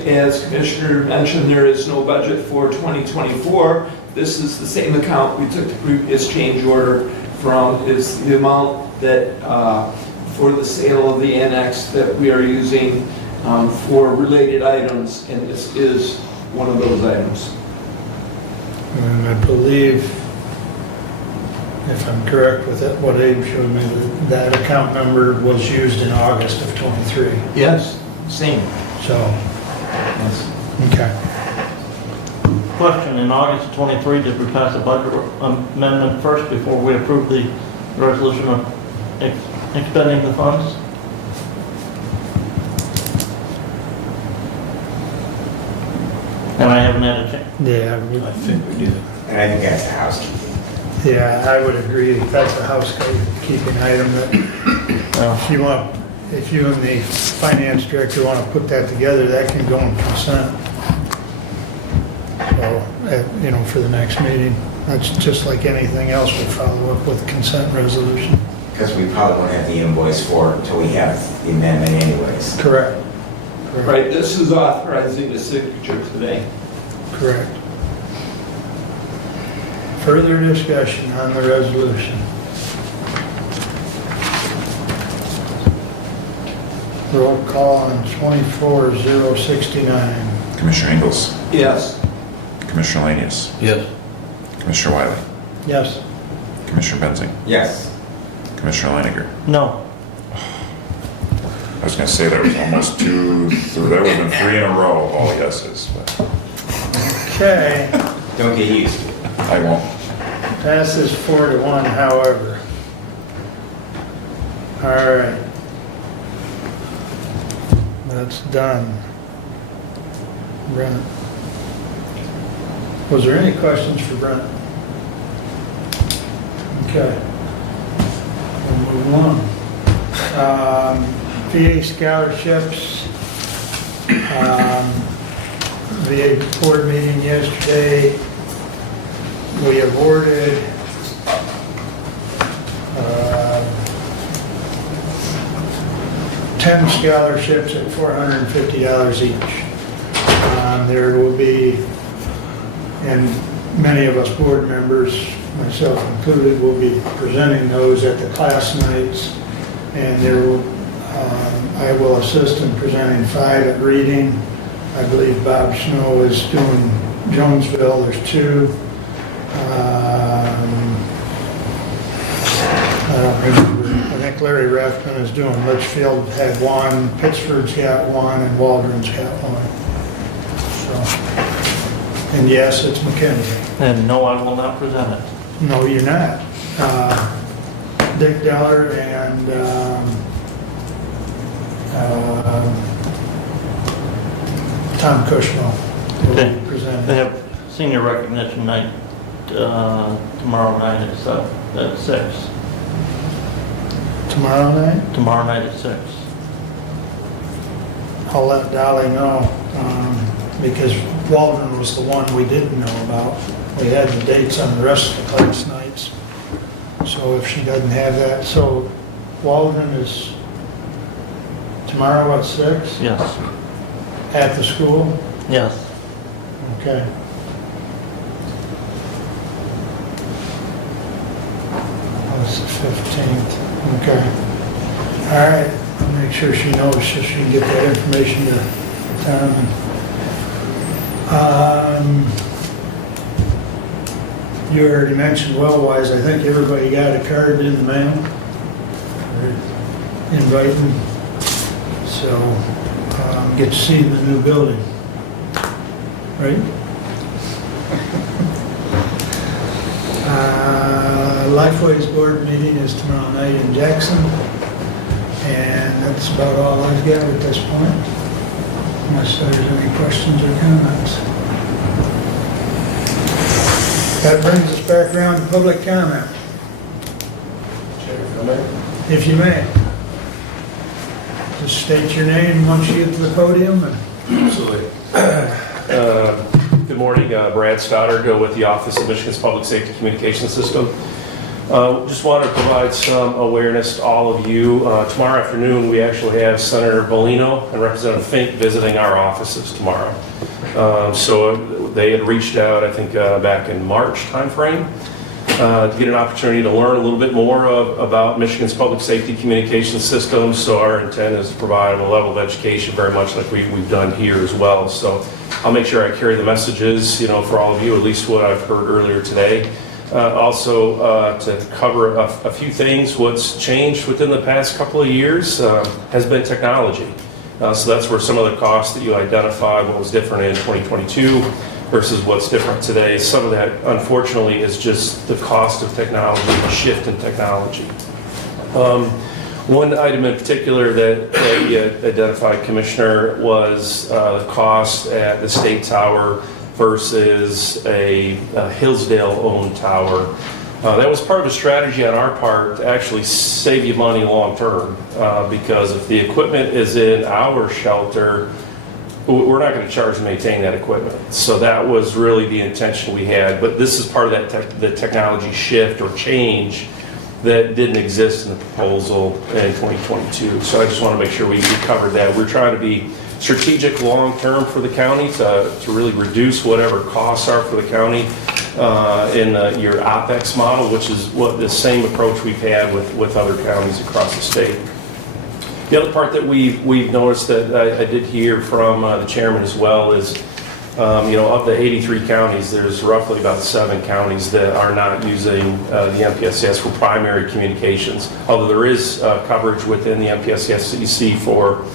As Commissioner mentioned, there is no budget for 2024. This is the same account we took the previous change order from. Is the amount that for the sale of the annex that we are using for related items, and this is one of those items. And I believe, if I'm correct with it, what Abe showed me, that account number was used in August of '23. Yes, same. So, Yes. okay. Question, in August of '23, did we pass a budget amendment first before we approved the resolution of expending the funds? And I haven't had a chance. Yeah, I think we did. And I think that's the housekeeping. yeah, I would agree. That's a housekeeping item that if you and the finance director want to put that together, that can go in consent. So, for the next meeting, that's just like anything else, we'll follow up with consent resolution. Because we probably won't have the invoice for it until we have the amendment anyways. Correct. Right, this is authorizing the signature today. Correct. Further discussion on the resolution. Roll call on 24069. Commissioner Ingalls. Yes. Commissioner Lanius. Yes. Commissioner Wiley. Yes. Commissioner Benzing. Yes. Commissioner Leininger. No. I was going to say there was almost two, there would have been three in a row of all yeses, but Okay, Don't get used to it. I won't. passes 4-1, however. All right. That's done. Brent. Was there any questions for Brent? Okay. We'll move along. VA scholarships. VA board meeting yesterday. We awarded 10 scholarships at $450 each. There will be, and many of us board members, myself included, will be presenting those at the class nights. And there will, I will assist in presenting 5 at Reading. I believe Bob Snow is doing Jonesville, there's 2. I don't remember. I think Larry Rathman is doing Litchfield, had 1, Pittsford's got 1, and Waldron's got 1. So, and yes, it's McKinsey. And no, I will not present it. No, you're not. Dick Deller and Tom Cushmo will Okay. be They presenting. have senior recognition night tomorrow night at 6. Tomorrow night, Tomorrow night at 6. I'll let Dolly know, because Waldron was the one we didn't know about. We had the dates on the rest of the class nights. So if she doesn't have that, so Waldron is tomorrow at 6 Yes. at the school? Yes. Okay. That's the 15th. Okay. All right. I'll make sure she knows so she can get that information to Tom. You already mentioned well-wise, I think everybody got a card in the mail. Or inviting. So, get to see the new building. Right? Lifeways board meeting is tomorrow night in Jackson. And that's about all I've got at this point. Unless there's any questions or comments. That brings us back around to public comment. Mayor. If you may. Just state your name once you get to the podium. Absolutely. Good morning, Brad Stoddard with the Office of Michigan's Public Safety Communication System. Just want to provide some awareness to all of you. Tomorrow afternoon, we actually have Senator Bellino and Representative Fink visiting our offices tomorrow. So they had reached out, I think, back in March timeframe to get an opportunity to learn a little bit more about Michigan's public safety communication system. So our intent is to provide them a level of education, very much like we've done here as well. So I'll make sure I carry the messages, for all of you, at least what I've heard earlier today. Also, to cover a few things, what's changed within the past couple of years has been technology. So that's where some of the costs that you identified, what was different in 2022 versus what's different today. Some of that, unfortunately, is just the cost of technology, the shift in technology. One item in particular that you identified, Commissioner, was the cost at the State Tower versus a Hillsdale-owned tower. That was part of a strategy on our part to actually save you money long-term, because if the equipment is in our shelter, we're not going to charge and maintain that equipment. So that was really the intention we had. But this is part of that the technology shift or change that didn't exist in the proposal in 2022. So I just want to make sure we covered that. We're trying to be strategic long-term for the county to really reduce whatever costs are for the county in your OpEx model, which is what the same approach we've had with other counties across the state. The other part that we've noticed that I did hear from the chairman as well is, of the 83 counties, there's roughly about 7 counties that are not using the MPSCS for primary communications, although there is coverage within the MPSCS that you see for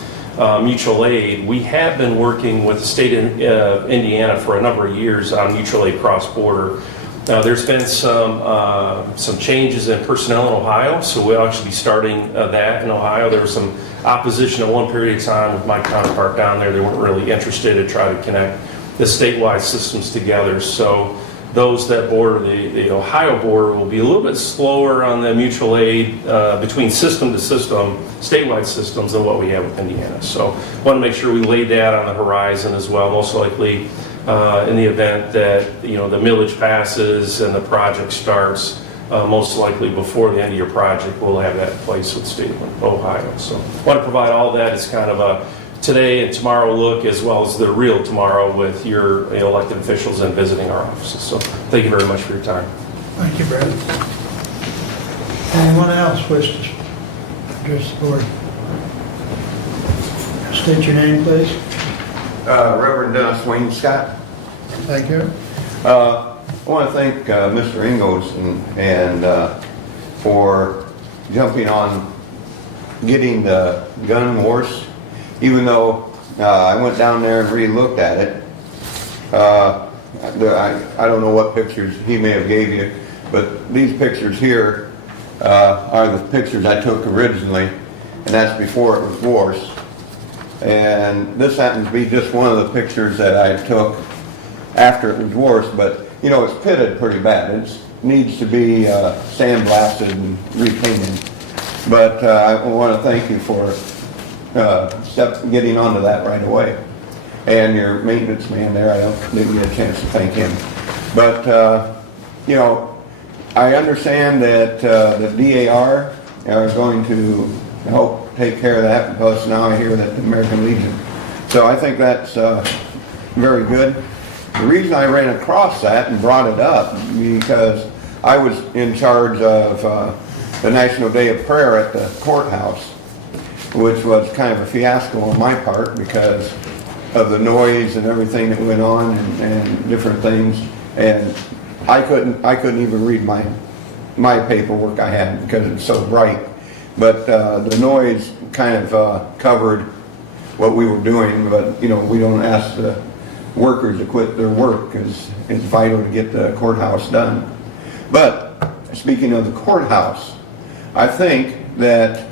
mutual aid. We have been working with the state of Indiana for a number of years on mutual aid cross-border. There's been some changes in personnel in Ohio, so we'll actually be starting that in Ohio. There was some opposition at one period of time with my counterpart down there. They weren't really interested to try to connect the statewide systems together. So those that border the Ohio border will be a little bit slower on the mutual aid between system to system, statewide systems, than what we have with Indiana. So I want to make sure we lay that on the horizon as well. Most likely in the event that the millage passes and the project starts, most likely before the end of your project, we'll have that in place with the state of Ohio. So I want to provide all that as kind of a today and tomorrow look, as well as the real tomorrow with your elected officials and visiting our offices. So thank you very much for your time. Thank you, Brad. Anyone else wish to address the board? State your name, please. Reverend Dennis Wayne Scott. Thank you. I want to thank Mr. Ingalls and for jumping on getting the gun wars. Even though I went down there and re-looked at it, I don't know what pictures he may have gave you, but these pictures here are the pictures I took originally, and that's before it was wars. And this happens to be just one of the pictures that I took after it was wars, but it's pitted pretty bad. It needs to be sandblasted and repainted. But I want to thank you for getting onto that right away. And your maintenance man there, I didn't get a chance to thank him. But, I understand that the DAR are going to help take care of that, because now I hear that the American Legion. So I think that's very good. The reason I ran across that and brought it up, because I was in charge of the National Day of Prayer at the courthouse, which was kind of a fiasco on my part because of the noise and everything that went on and different things. And I couldn't even read my paperwork I had because it's so bright. But the noise kind of covered what we were doing. But we don't ask the workers to quit their work because it's vital to get the courthouse done. But speaking of the courthouse, I think that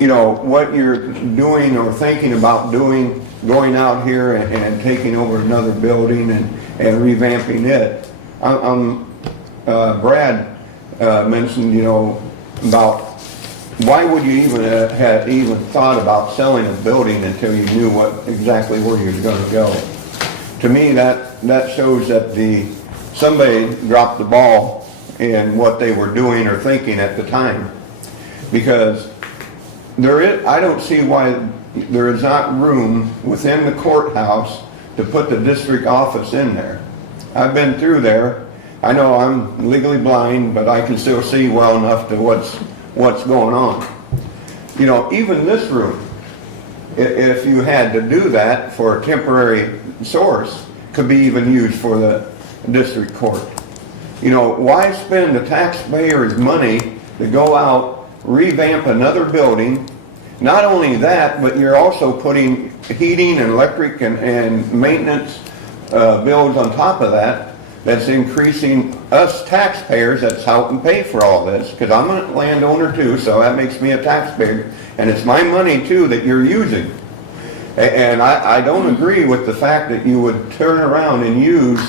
what you're doing or thinking about doing, going out here and taking over another building and revamping it. Brad mentioned, about why would you even have even thought about selling a building until you knew exactly where you were going to go? To me, that shows that somebody dropped the ball in what they were doing or thinking at the time. Because I don't see why there is not room within the courthouse to put the district office in there. I've been through there. I know I'm legally blind, but I can still see well enough to what's going on. You know, even this room, if you had to do that for a temporary source, could be even used for the district court. You know, why spend the taxpayers' money to go out, revamp another building? Not only that, but you're also putting heating and electric and maintenance bills on top of that. That's increasing us taxpayers that's helping pay for all this, because I'm a landowner too, so that makes me a taxpayer, and it's my money too that you're using. And I don't agree with the fact that you would turn around and use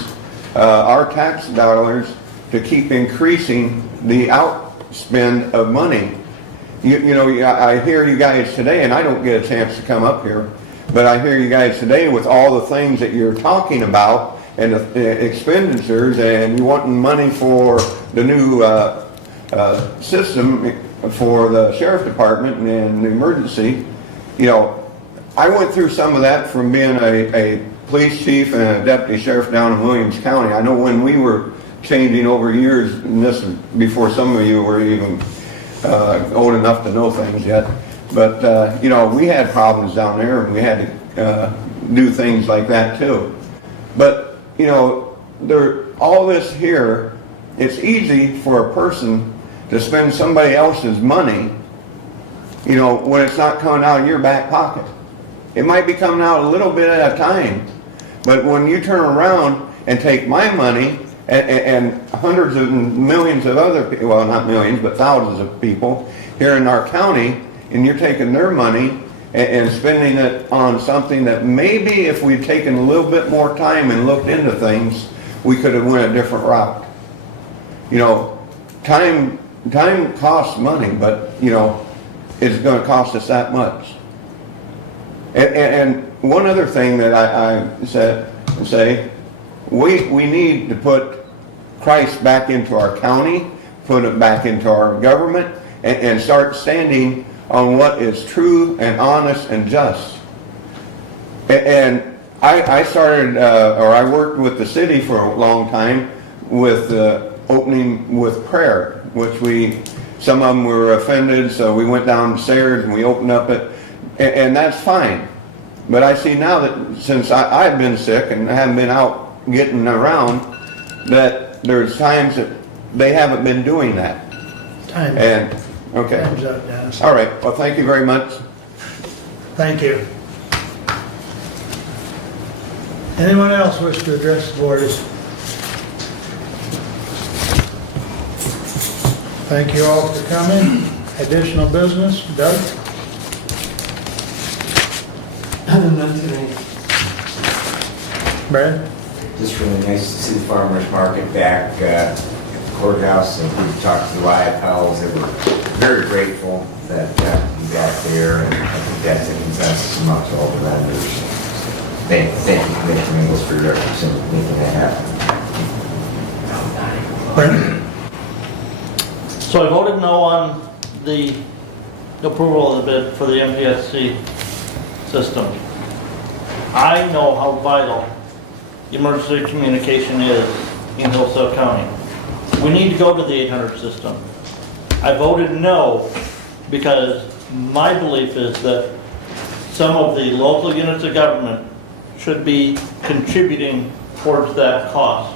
our tax dollars to keep increasing the outspend of money. You know, I hear you guys today, and I don't get a chance to come up here, but I hear you guys today with all the things that you're talking about and the expenditures, and you wanting money for the new system for the sheriff department and the emergency. You know, I went through some of that from being a police chief and a deputy sheriff down in Williams County. I know when we were changing over years, and this is before some of you were even old enough to know things yet, but you know, we had problems down there, and we had to do things like that too. But you know, all this here, it's easy for a person to spend somebody else's money, you know, when it's not coming out of your back pocket. It might be coming out a little bit at a time, but when you turn around and take my money and hundreds of millions of other people, well, not millions, but thousands of people here in our county, and you're taking their money and spending it on something that maybe if we'd taken a little bit more time and looked into things, we could have went a different route. You know, time costs money, but you know, it's going to cost us that much. And one other thing that I say, we need to put Christ back into our county, put it back into our government, and start standing on what is true and honest and just. And I started, or I worked with the city for a long time with opening with prayer, which some of them were offended, so we went downstairs and we opened up it, and that's fine. But I see now that since I've been sick and haven't been out getting around, that there's times that they haven't been doing that. And okay. Time's up, Dennis. All right. Well, thank you very much. Thank you. Anyone else wish to address the board? Thank you all for coming. Additional business, Doug? None today. Brad? Just really nice to see the farmer's market back at the courthouse, and we talked to the riot pals. They were very grateful that you got there, and I think that's a consensus amongst all the vendors. Thank you, Commissioner Ingles, for your efforts in making that happen. Brent? So I voted no on the approval of the bid for the MPSC system. I know how vital emergency communication is in Hillsdale County. We need to go to the 800 system. I voted no because my belief is that some of the local units of government should be contributing towards that cost,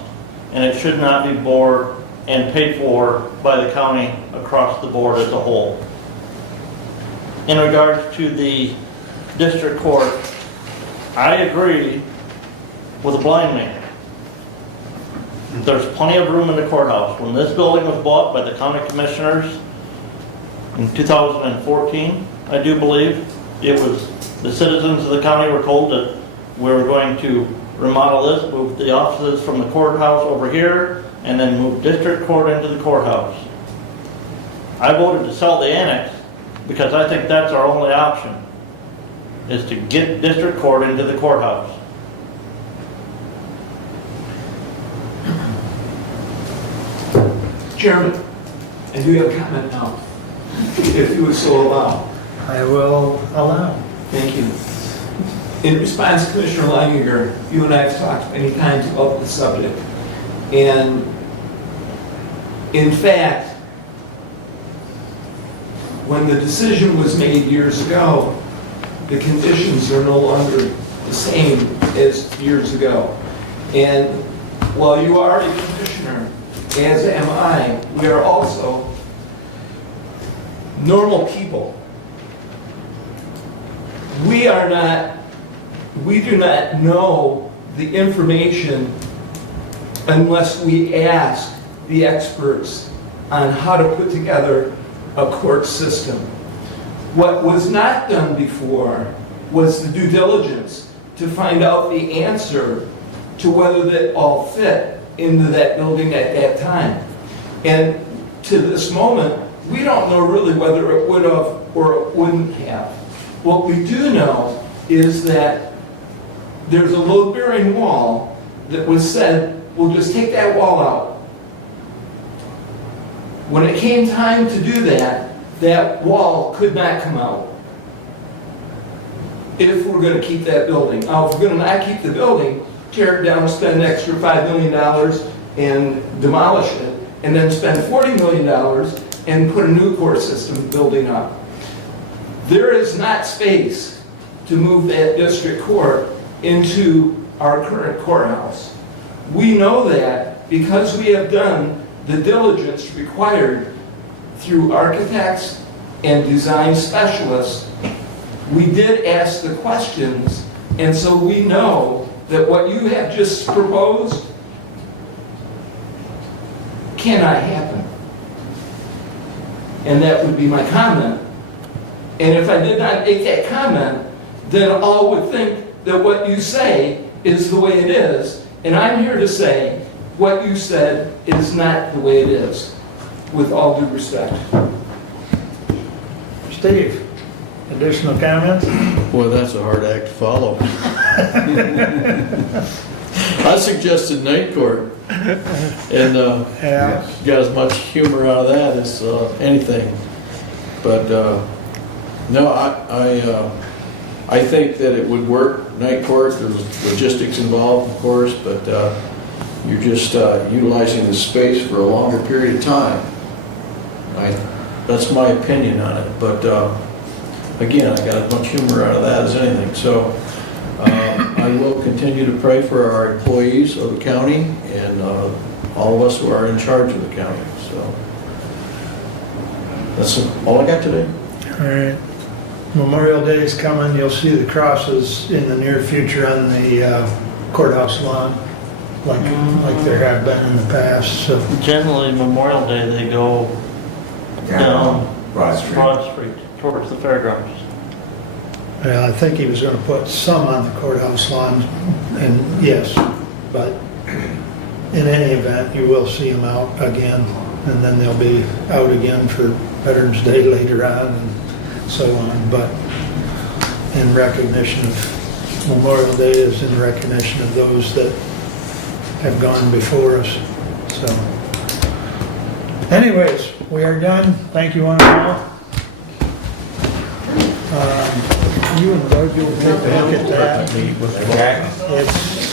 and it should not be borne and paid for by the county across the board as a whole. In regards to the district court, I agree with a blind man. There's plenty of room in the courthouse. When this building was bought by the county commissioners in 2014, I do believe, it was the citizens of the county were told that we were going to remodel this, move the offices from the courthouse over here, and then move district court into the courthouse. I voted to sell the annex because I think that's our only option, is to get district court into the courthouse. Chairman, I do have a comment now, if you would so allow. I will allow. Thank you. In response to Commissioner Leininger, you and I have talked many times about the subject. And in fact, when the decision was made years ago, the conditions are no longer the same as years ago. And while you are a commissioner, as am I, we are also normal people. We do not know the information unless we ask the experts on how to put together a court system. What was not done before was the due diligence to find out the answer to whether that all fit into that building at that time. And to this moment, we don't know really whether it would have or it wouldn't have. What we do know is that there's a load-bearing wall that was said, we'll just take that wall out. When it came time to do that, that wall could not come out if we're going to keep that building. Now, if we're going to not keep the building, tear it down, spend an extra $5 million and demolish it, and then spend $40 million and put a new court system building up. There is not space to move that district court into our current courthouse. We know that because we have done the diligence required through architects and design specialists. We did ask the questions, and so we know that what you have just proposed cannot happen. And that would be my comment. And if I did not make that comment, then all would think that what you say is the way it is. And I'm here to say what you said is not the way it is, with all due respect. Steve, additional comments? Boy, that's a hard act to follow. I suggested night court, and Yeah. got as much humor out of that as anything. But no, I think that it would work, night court. There's logistics involved, of course, but you're just utilizing the space for a longer period of time. That's my opinion on it. But again, I got as much humor out of that as anything. So I will continue to pray for our employees of the county and all of us who are in charge of the county. So that's all I got today. All right. Memorial Day is coming. You'll see the crosses in the near future on the courthouse lawn, like there have been in the past. So Generally, Memorial Day, they go down Broad Street. Broad Street towards the fairgrounds. well, I think he was going to put some on the courthouse lawn, and yes, but in any event, you will see them out again, and then they'll be out again for Veterans Day later on, and so on. But in recognition of Memorial Day is in recognition of those that have gone before us. So, anyways, we are done. Thank you one and all. You and Doug, you'll take a look at that. Okay. It's